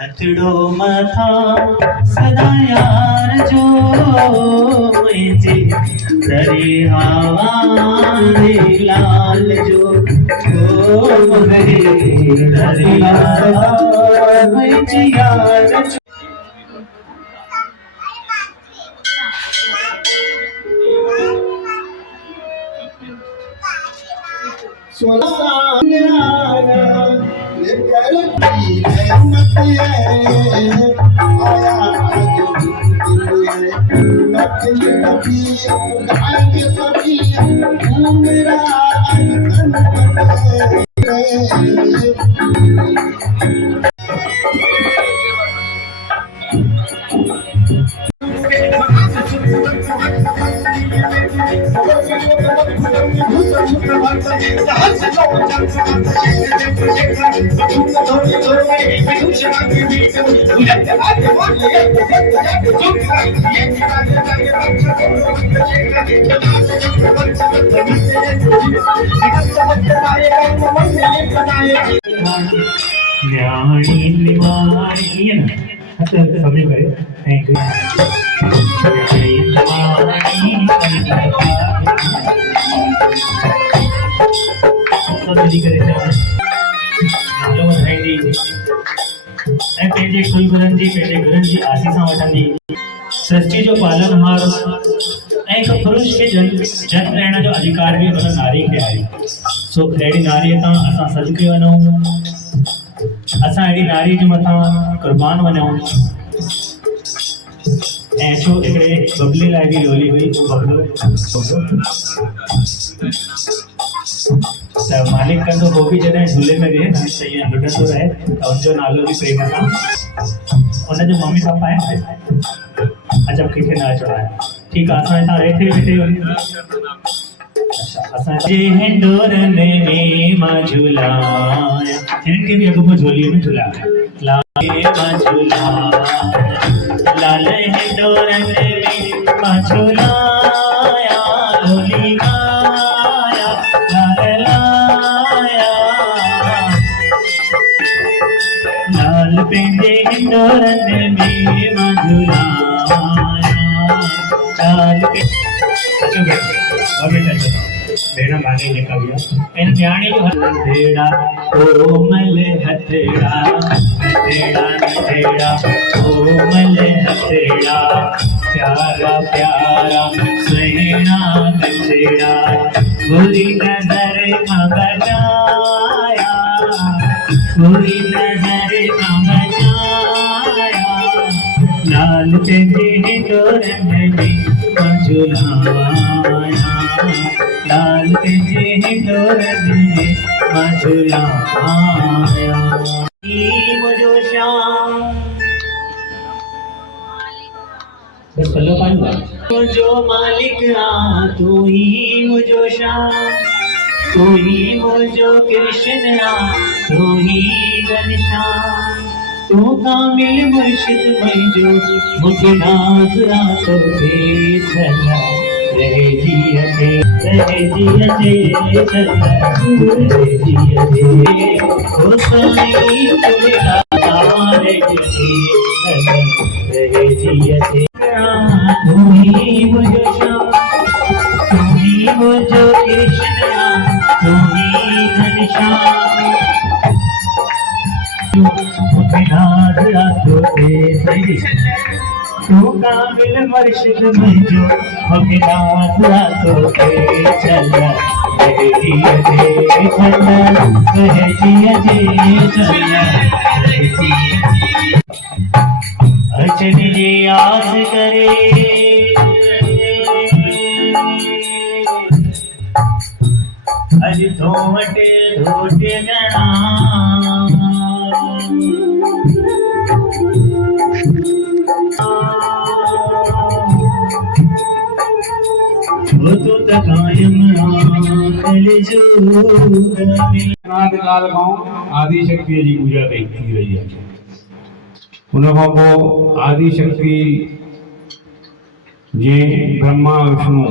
हथड़ो मथा सदा यार जो मुझे दरियावा लाल जो दरियावा मुझे यार जो। सृष्टि जो पालनहार ऐं हिकु पुरुष खे जन रहण जो अधिकार बि हुन नारी खे आहे। सो अहिड़ी नारीअ तां असां सदिके वञूं, असां अहिड़ी नारी जे मथां कुर्बान वञूं। ऐं छो हिकिड़े बबले लाइ बि लोली हुई, बबलो त मालिक कंदो हो बि जॾहिं झूले में वेहे न त ईअं लुॾंदो रहे त हुनजो नालो बि प्रेम सां हुनजो मम्मी पापा आहिनि। अच्छा कंहिंखे न अचणो आहे, ठीकु आहे। असां हितां वेठे वेठे डोरनि में मां झूलाया, हिननि खे बि अॻो झोलीअ में झूलाया। लाल डोरनि में मां झूलाया, लोली गाया लाल लाया, लाल पंहिंजे डोरनि में मां झूलाया, लाल भेण माने जेका बि आहे इन न्याणी जो हथेड़ा कोमल हथेड़ा, हथेड़ा हथेड़ा कोमल हथेड़ा, प्यारा प्यारा सुहिणा हथेड़ा, बुरी नजर खां बचाया, बुरी नजर खां बचाया। तुझे तोरण में मझुलाया, लाल तुझे तोरण में मझुलाया। मुझो श्याम बस पल्लो पाऊंगा। मुझो मालिक आ तू ही मुझो श्याम, तू ही मुझो कृष्ण आ तू ही घनश्याम, तू कामिल मुर्शिद मुझो मुझे नाज आ तो चला रहे जिया से चला रहे जिया से ओ साईं तुझे हमारे चला रहे जिया से। तू ही मुझो श्याम, तू ही मुझो कृष्ण, तू ही घनश्याम, तू काबिल मुर्शिद मुझो अभिनाथ तो चला रहे जिया से चला रहे जिया से चला रहे जिया। अचन जी आस करे अज तो वटे रोट गणा, वो तो तकायम आकल जोग में। अनादि काल खां आदि शक्ति जी पूजा कई थी रही है। उन खां पोइ आदि शक्ति जे ब्रह्मा विष्णु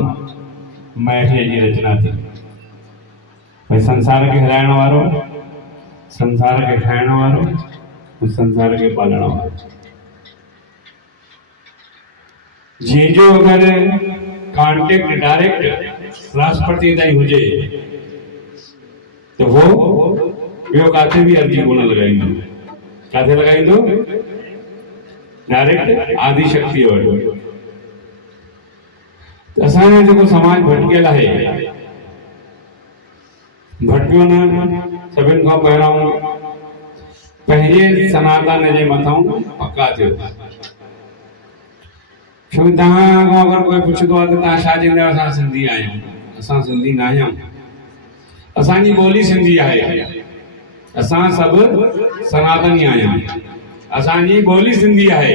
महेश जी रचना थी। भाई संसार के हलाइण वारो, संसार के ठाहिण वारो, संसार के पालण वारो। जंहिंजो अगरि कॉन्टेक्ट डायरेक्ट राष्ट्रपति ताईं हुजे तो वो ॿियो काथे बि अर्जी कोन लॻाईंदो। काथे लॻाईंदो? डायरेक्ट आदि शक्ति वटि। असांजो जेको समाज भटकियल आहे, भटकियो न सभिनि खां पहिरियों पंहिंजे सनातन जे मथां पक्का थियो। छो तव्हां खां अगरि कोई पुछंदो आहे त तव्हां छा चवंदा आहियो? असां सिंधी आहियूं। असां सिंधी न आहियूं। असांजी ॿोली सिंधी आहे। असां सभु सनातनी आहियूं। असांजी ॿोली सिंधी आहे।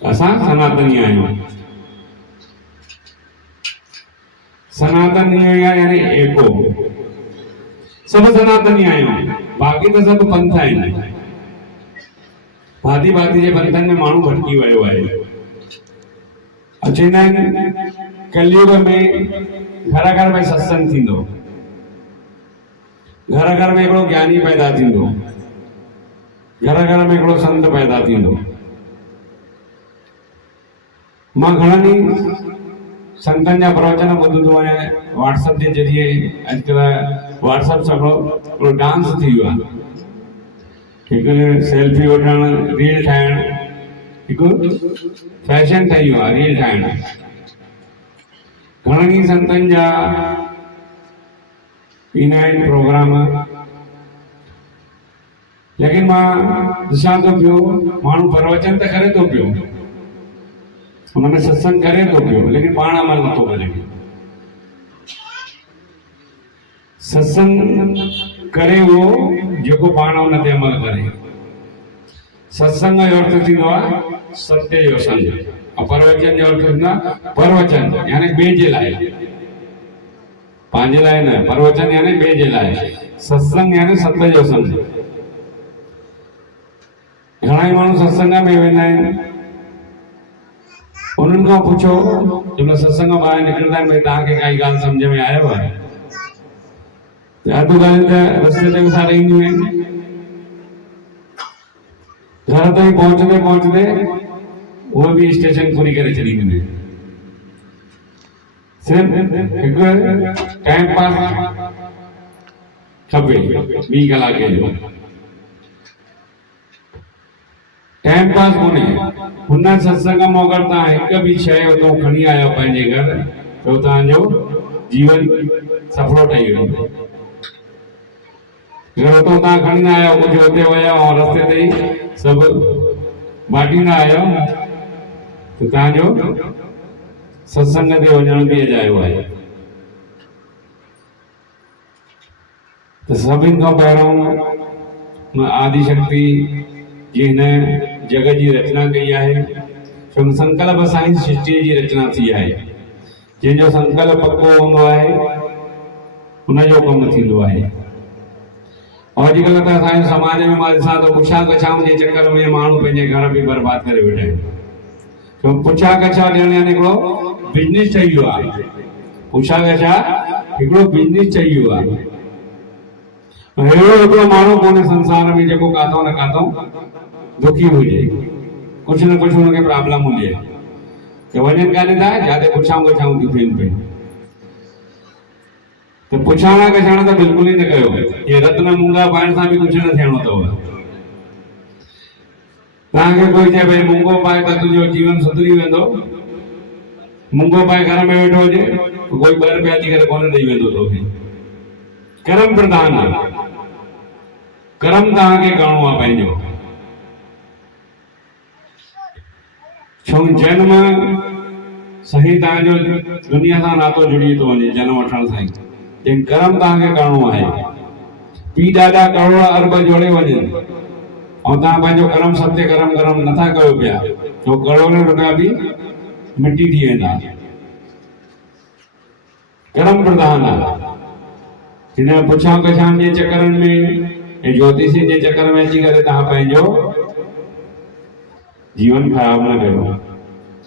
असां सनातनी आहियूं। सनातनी यानी एको, सभु सनातनी आहियूं। बाक़ी त सभु पंथ आहिनि। भांति भांति जे पंथनि में माण्हू भटकी वियो आहे। चवंदा आहिनि कलयुग में घर घर में सत्संग थींदो, घर घर में हिकिड़ो ज्ञानी पैदा थींदो, घर घर में हिकिड़ो संत पैदा थींदो। मां घणनि ई संतनि जा प्रवचन ॿुधंदो आहियां व्हाट्सएप जे ज़रिए। अॼुकल्ह व्हाट्सएप सां हिकिड़ो डांस थी वियो आहे। हिकु सेल्फी वठणु, रील ठाहिणु हिकु फैशन ठही वियो आहे, रील ठाहिणु। घणनि ई संतनि जा ईंदा आहिनि प्रोग्राम, लेकिन मां ॾिसां थो पियो माण्हू प्रवचन त करे थो पियो, हुनमें सत्संग करे थो पियो, लेकिन पाण अमल नथो करे। सत्संग करे वो जेको पाण हुन ते अमल करे। सत्संग जो अर्थ थींदो आहे सत्य जो संग, ऐं प्रवचन जो अर्थ थींदो आहे प्रवचन यानी ॿिए जे लाइ, पंहिंजे लाइ न। प्रवचन यानी ॿिए जे लाइ, सत्संग यानी सत्य जो संग। घणा ई माण्हू सत्संग में वेंदा आहिनि, उन्हनि खां पुछो जंहिंमहिल सत्संग मां ॿाहिरि निकिरंदा आहिनि भई तव्हांखे काई ॻाल्हि सम्झ में आयव? अधु ॻाल्हियूं त रस्ते ते विसारे ईंदियूं आहिनि। घर ताईं पहुचंदे पहुचंदे उहे बि स्टेशन पूरी करे छॾींदियूं आहिनि। सिर्फ़ु हिकु टाइम पास खपे, 2 कलाक जो टाइम पास कोन्हे। हुन सत्संग मां अगरि तव्हां हिकु बि शइ उतां खणी आयो पंहिंजे घर त तव्हांजो जीवन सफलो ठही वेंदो। अगरि उतां तव्हां खणी न आया, कुझु हुते विया ऐं रस्ते ते ई सभु बाटी ना आयो तो तव्हांजो सत्संग ते वञण बि अजायो आहे। तो सभिनि खां पहिरों आदि शक्ति जी हिन जगत जी रचना कई आहे। छो संकल्प सां ई सृष्टि जी रचना थी आहे। जंहिंजो संकल्प पक्को हूंदो आहे उनजो कमु थींदो आहे। और अॼुकल्ह त असांजे समाज में मां ॾिसां थो पुछा कछाउनि जे चकर में माण्हू पंहिंजे घर बि बर्बाद करे वेठा आहिनि। छो पुछा कछा ॾियण यानी हिकिड़ो बिजनेस ठही वियो आहे। पुछा कछा हिकिड़ो बिजनेस ठही वियो आहे। अहिड़ो हिकिड़ो माण्हू कोन्हे संसार में जेको काथो न काथो दुखी हुजे, कुछ न कुछ हुनखे प्रॉब्लम हुजे। त वञनि काथे था जिते पुछाऊं कछाऊं थियूं थियनि पियूं। तो पुछाणा कछाणा तो बिल्कुल ही न कयो। ये रत्न मूंगा पाइण सां भी कुछ न थियणो अथव। तव्हांखे कोई चए भई मूंगो पाए त तुंहिंजो जीवन सुधरी वेंदो, मूंगो पाए घर में वेठो हुजे कोई 2 रुपया अची करे कोन ॾेई वेंदो तोखे। कर्म प्रधान आहे, कर्म तव्हांखे करणो आहे पंहिंजो। छो जन्म सही तव्हांजो दुनिया सां नातो जुड़ी थो वञे जन्म वठण सां ई। लेकिन कर्म तव्हांखे करणो आहे। पी ॾाढा करोड़ अरब जोड़े वञनि ऐं तव्हां पंहिंजो कर्म सत्य कर्म नथा कयो पिया तो करोड़ों रुपया भी मिटी थी वेंदा। कर्म प्रधान आहे। हिन पुछां कछां जे चकरनि में ऐं ज्योतिषी जे चकर में अची करे तव्हां पंहिंजो जीवन ख़राब न कयो।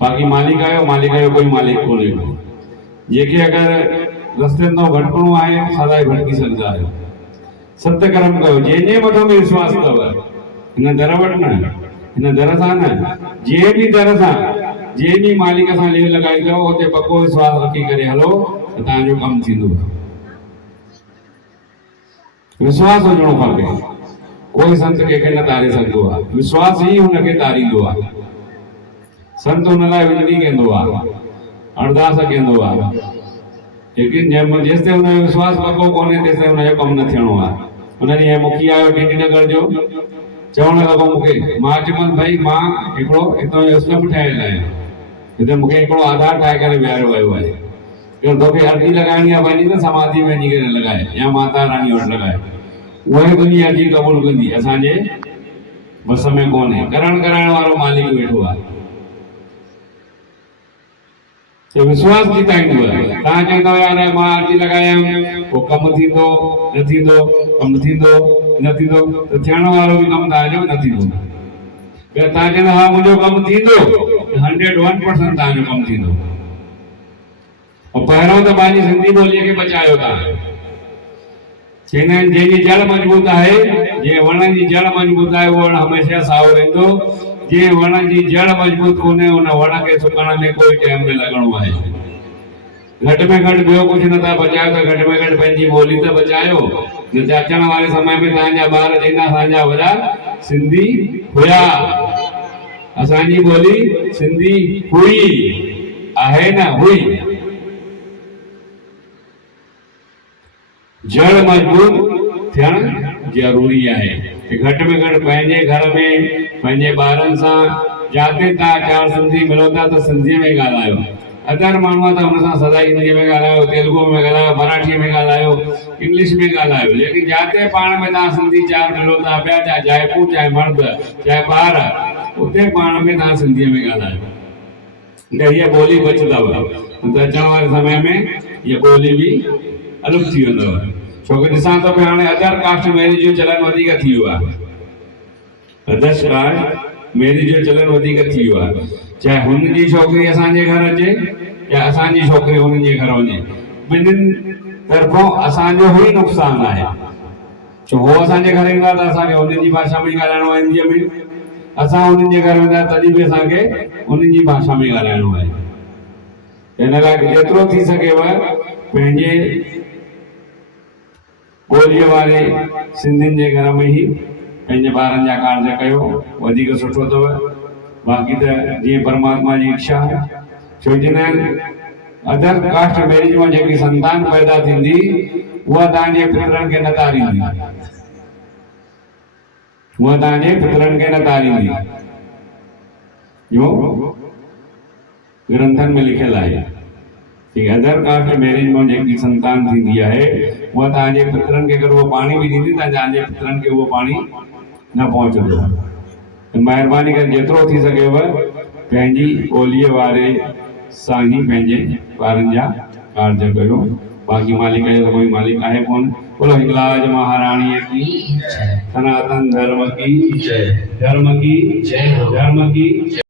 बाक़ी मालिक आयो कोई मालिक कोन्हे को। जेके अगर रस्ते तो भटकणो आहे सदाई भटकी सघंदा आहियो। सत्य कर्म कयो। जंहिंजे मथां में विश्वास अथव हिन दर वटि न, हिन दर सां न, जंहिं बि दर सां जंहिं बि मालिक सां लेव लॻाई अथव उते पको विश्वास रखी करे हलो त तव्हांजो कमु थींदो। विश्वास हुजणो खपे। कोई संत कंहिंखे न तारे सघंदो आहे। विश्वास ई हुनखे तारींदो आहे। संत हुन लाइ विनती कंदो आहे, अरदास कंदो आहे। लेकिन जेसि ताईं हुनजो विश्वास पको कोन्हे तेसि ताईं हुनजो कमु न थियणो आहे। हुन ॾींहुं मुखिया आयो टीटी नगर जो, चवण लॻो मूंखे, मां चयोमांसि भाई मां हिकिड़ो हितां जो स्लम ठाहियल आहियां, हिते मूंखे हिकिड़ो आधार ठाहे करे विहारियो वियो आहे। जो तोखे अर्ज़ी लॻाइणी आहे पंहिंजी त समाधि में वञी करे लॻाए या माता रानी वटि लॻाए। उहे तुंहिंजी अर्ज़ी क़बूल कंदी। असांजे बस में कोन्हे। कराइण वारो मालिक वेठो आहे। तो विश्वास जिताईंदो आहे। तव्हां चवंदव यार मां अर्ज़ी लॻायां पोइ कमु थींदो न थींदो, कमु थींदो न थींदो, त थियण वारो बि कमु तव्हांजो न थींदो। अगरि तव्हां चवंदा हा मुंहिंजो कमु थींदो त 101% तव्हांजो कमु थींदो। और पहिरों त पंहिंजी सिंधी ॿोलीअ खे बचायो तव्हां। चवंदा आहिनि जंहिंजी जड़ मज़बूत आहे, जंहिं वण जी जड़ मज़बूत आहे उहो वण हमेशह साओ रहंदो। जे वण जी जड़ मजबूत कोन्हे उन वण के सुकण में कोई टाइम में लगणो आहे। घट में घट ॿियो कुछ नथा बचायो त घट में घट पंहिंजी ॿोली त बचायो। न त अचण वारे समय में तव्हांजा ॿार चवंदा असांजा वॾा सिंधी हुया, असांजी ॿोली सिंधी हुई, आहे न हुई। जड़ मजबूत थियण जरूरी आहे। घट में घट पंहिंजे घर में पंहिंजे ॿारनि सां जाते तव्हां 4 सिंधी मिलो था त सिंधीअ में ॻाल्हायो। अदर माण्हू त हुन सां सदा हिंदीअ में ॻाल्हायो, तेलुगु में ॻाल्हायो, मराठी में ॻाल्हायो, इंग्लिश में ॻाल्हायो। लेकिन जाते पाण में तव्हां सिंधी 4 मिलो था पिया, चाहे जाइफ़ूं चाहे मर्द चाहे ॿार, उते पाण में तव्हां सिंधीअ में ॻाल्हायो। त हीअ ॿोली बचंदव। त अचण वारे समय में हीअ ॿोली बि अलुप्त थी वेंदव। छोकी ॾिसां थो पियो हाणे अदर कास्ट मैरिज जो चलन वधीक थी वियो आहे। अदर कास्ट मैरिज जो चलन वधीक थी वियो आहे। चाहे हुनजी छोकिरी असांजे घर अचे या असांजी छोकिरी हुननि जे घर वञे, ॿिन्हिनि तरफ़ों असांजो ई नुक़सानु आहे। छो हो असांजे घर ईंदा त असांखे हुननि जी भाषा में ॻाल्हाइणो आहे हिंदीअ में, असां हुननि जे घर वेंदा तॾहिं बि असांखे हुननि जी भाषा में ॻाल्हाइणो आहे। हिन लाइ जेतिरो थी सघेव पंहिंजे ॿोलीअ वारे सिंधियुनि जे घर में ई पंहिंजे ॿारनि जा कार्य कयो, वधीक सुठो अथव। बाक़ी त जीअं परमात्मा जी इच्छा। छो चवंदा आहिनि अदर कास्ट मैरिज में जेकी संतान पैदा थींदी उहा तव्हांजे पुत्रनि खे न तारींदी, उहा तव्हांजे पुत्रनि खे न तारींदी। जो ग्रंथन में लिखियल है। ठीक है, अदर कास्ट मैरिज में जेकी संतान थींदी आहे उहा तव्हांजे पुत्रनि खे अगरि उहो पाणी बि ॾींदी त तव्हांजे पुत्रनि खे उहो पाणी न पहुचंदो। त महिरबानी करे जेतिरो थी सघेव पंहिंजी ॿोलीअ वारे सां ई पंहिंजे ॿारनि जा कार्य कयो। बाक़ी मालिक जो तो कोई मालिक आहे कोन। बोलो हिंगलाज महारानी की, सनातन धर्म की जय, धर्म की जय, धर्म की जय।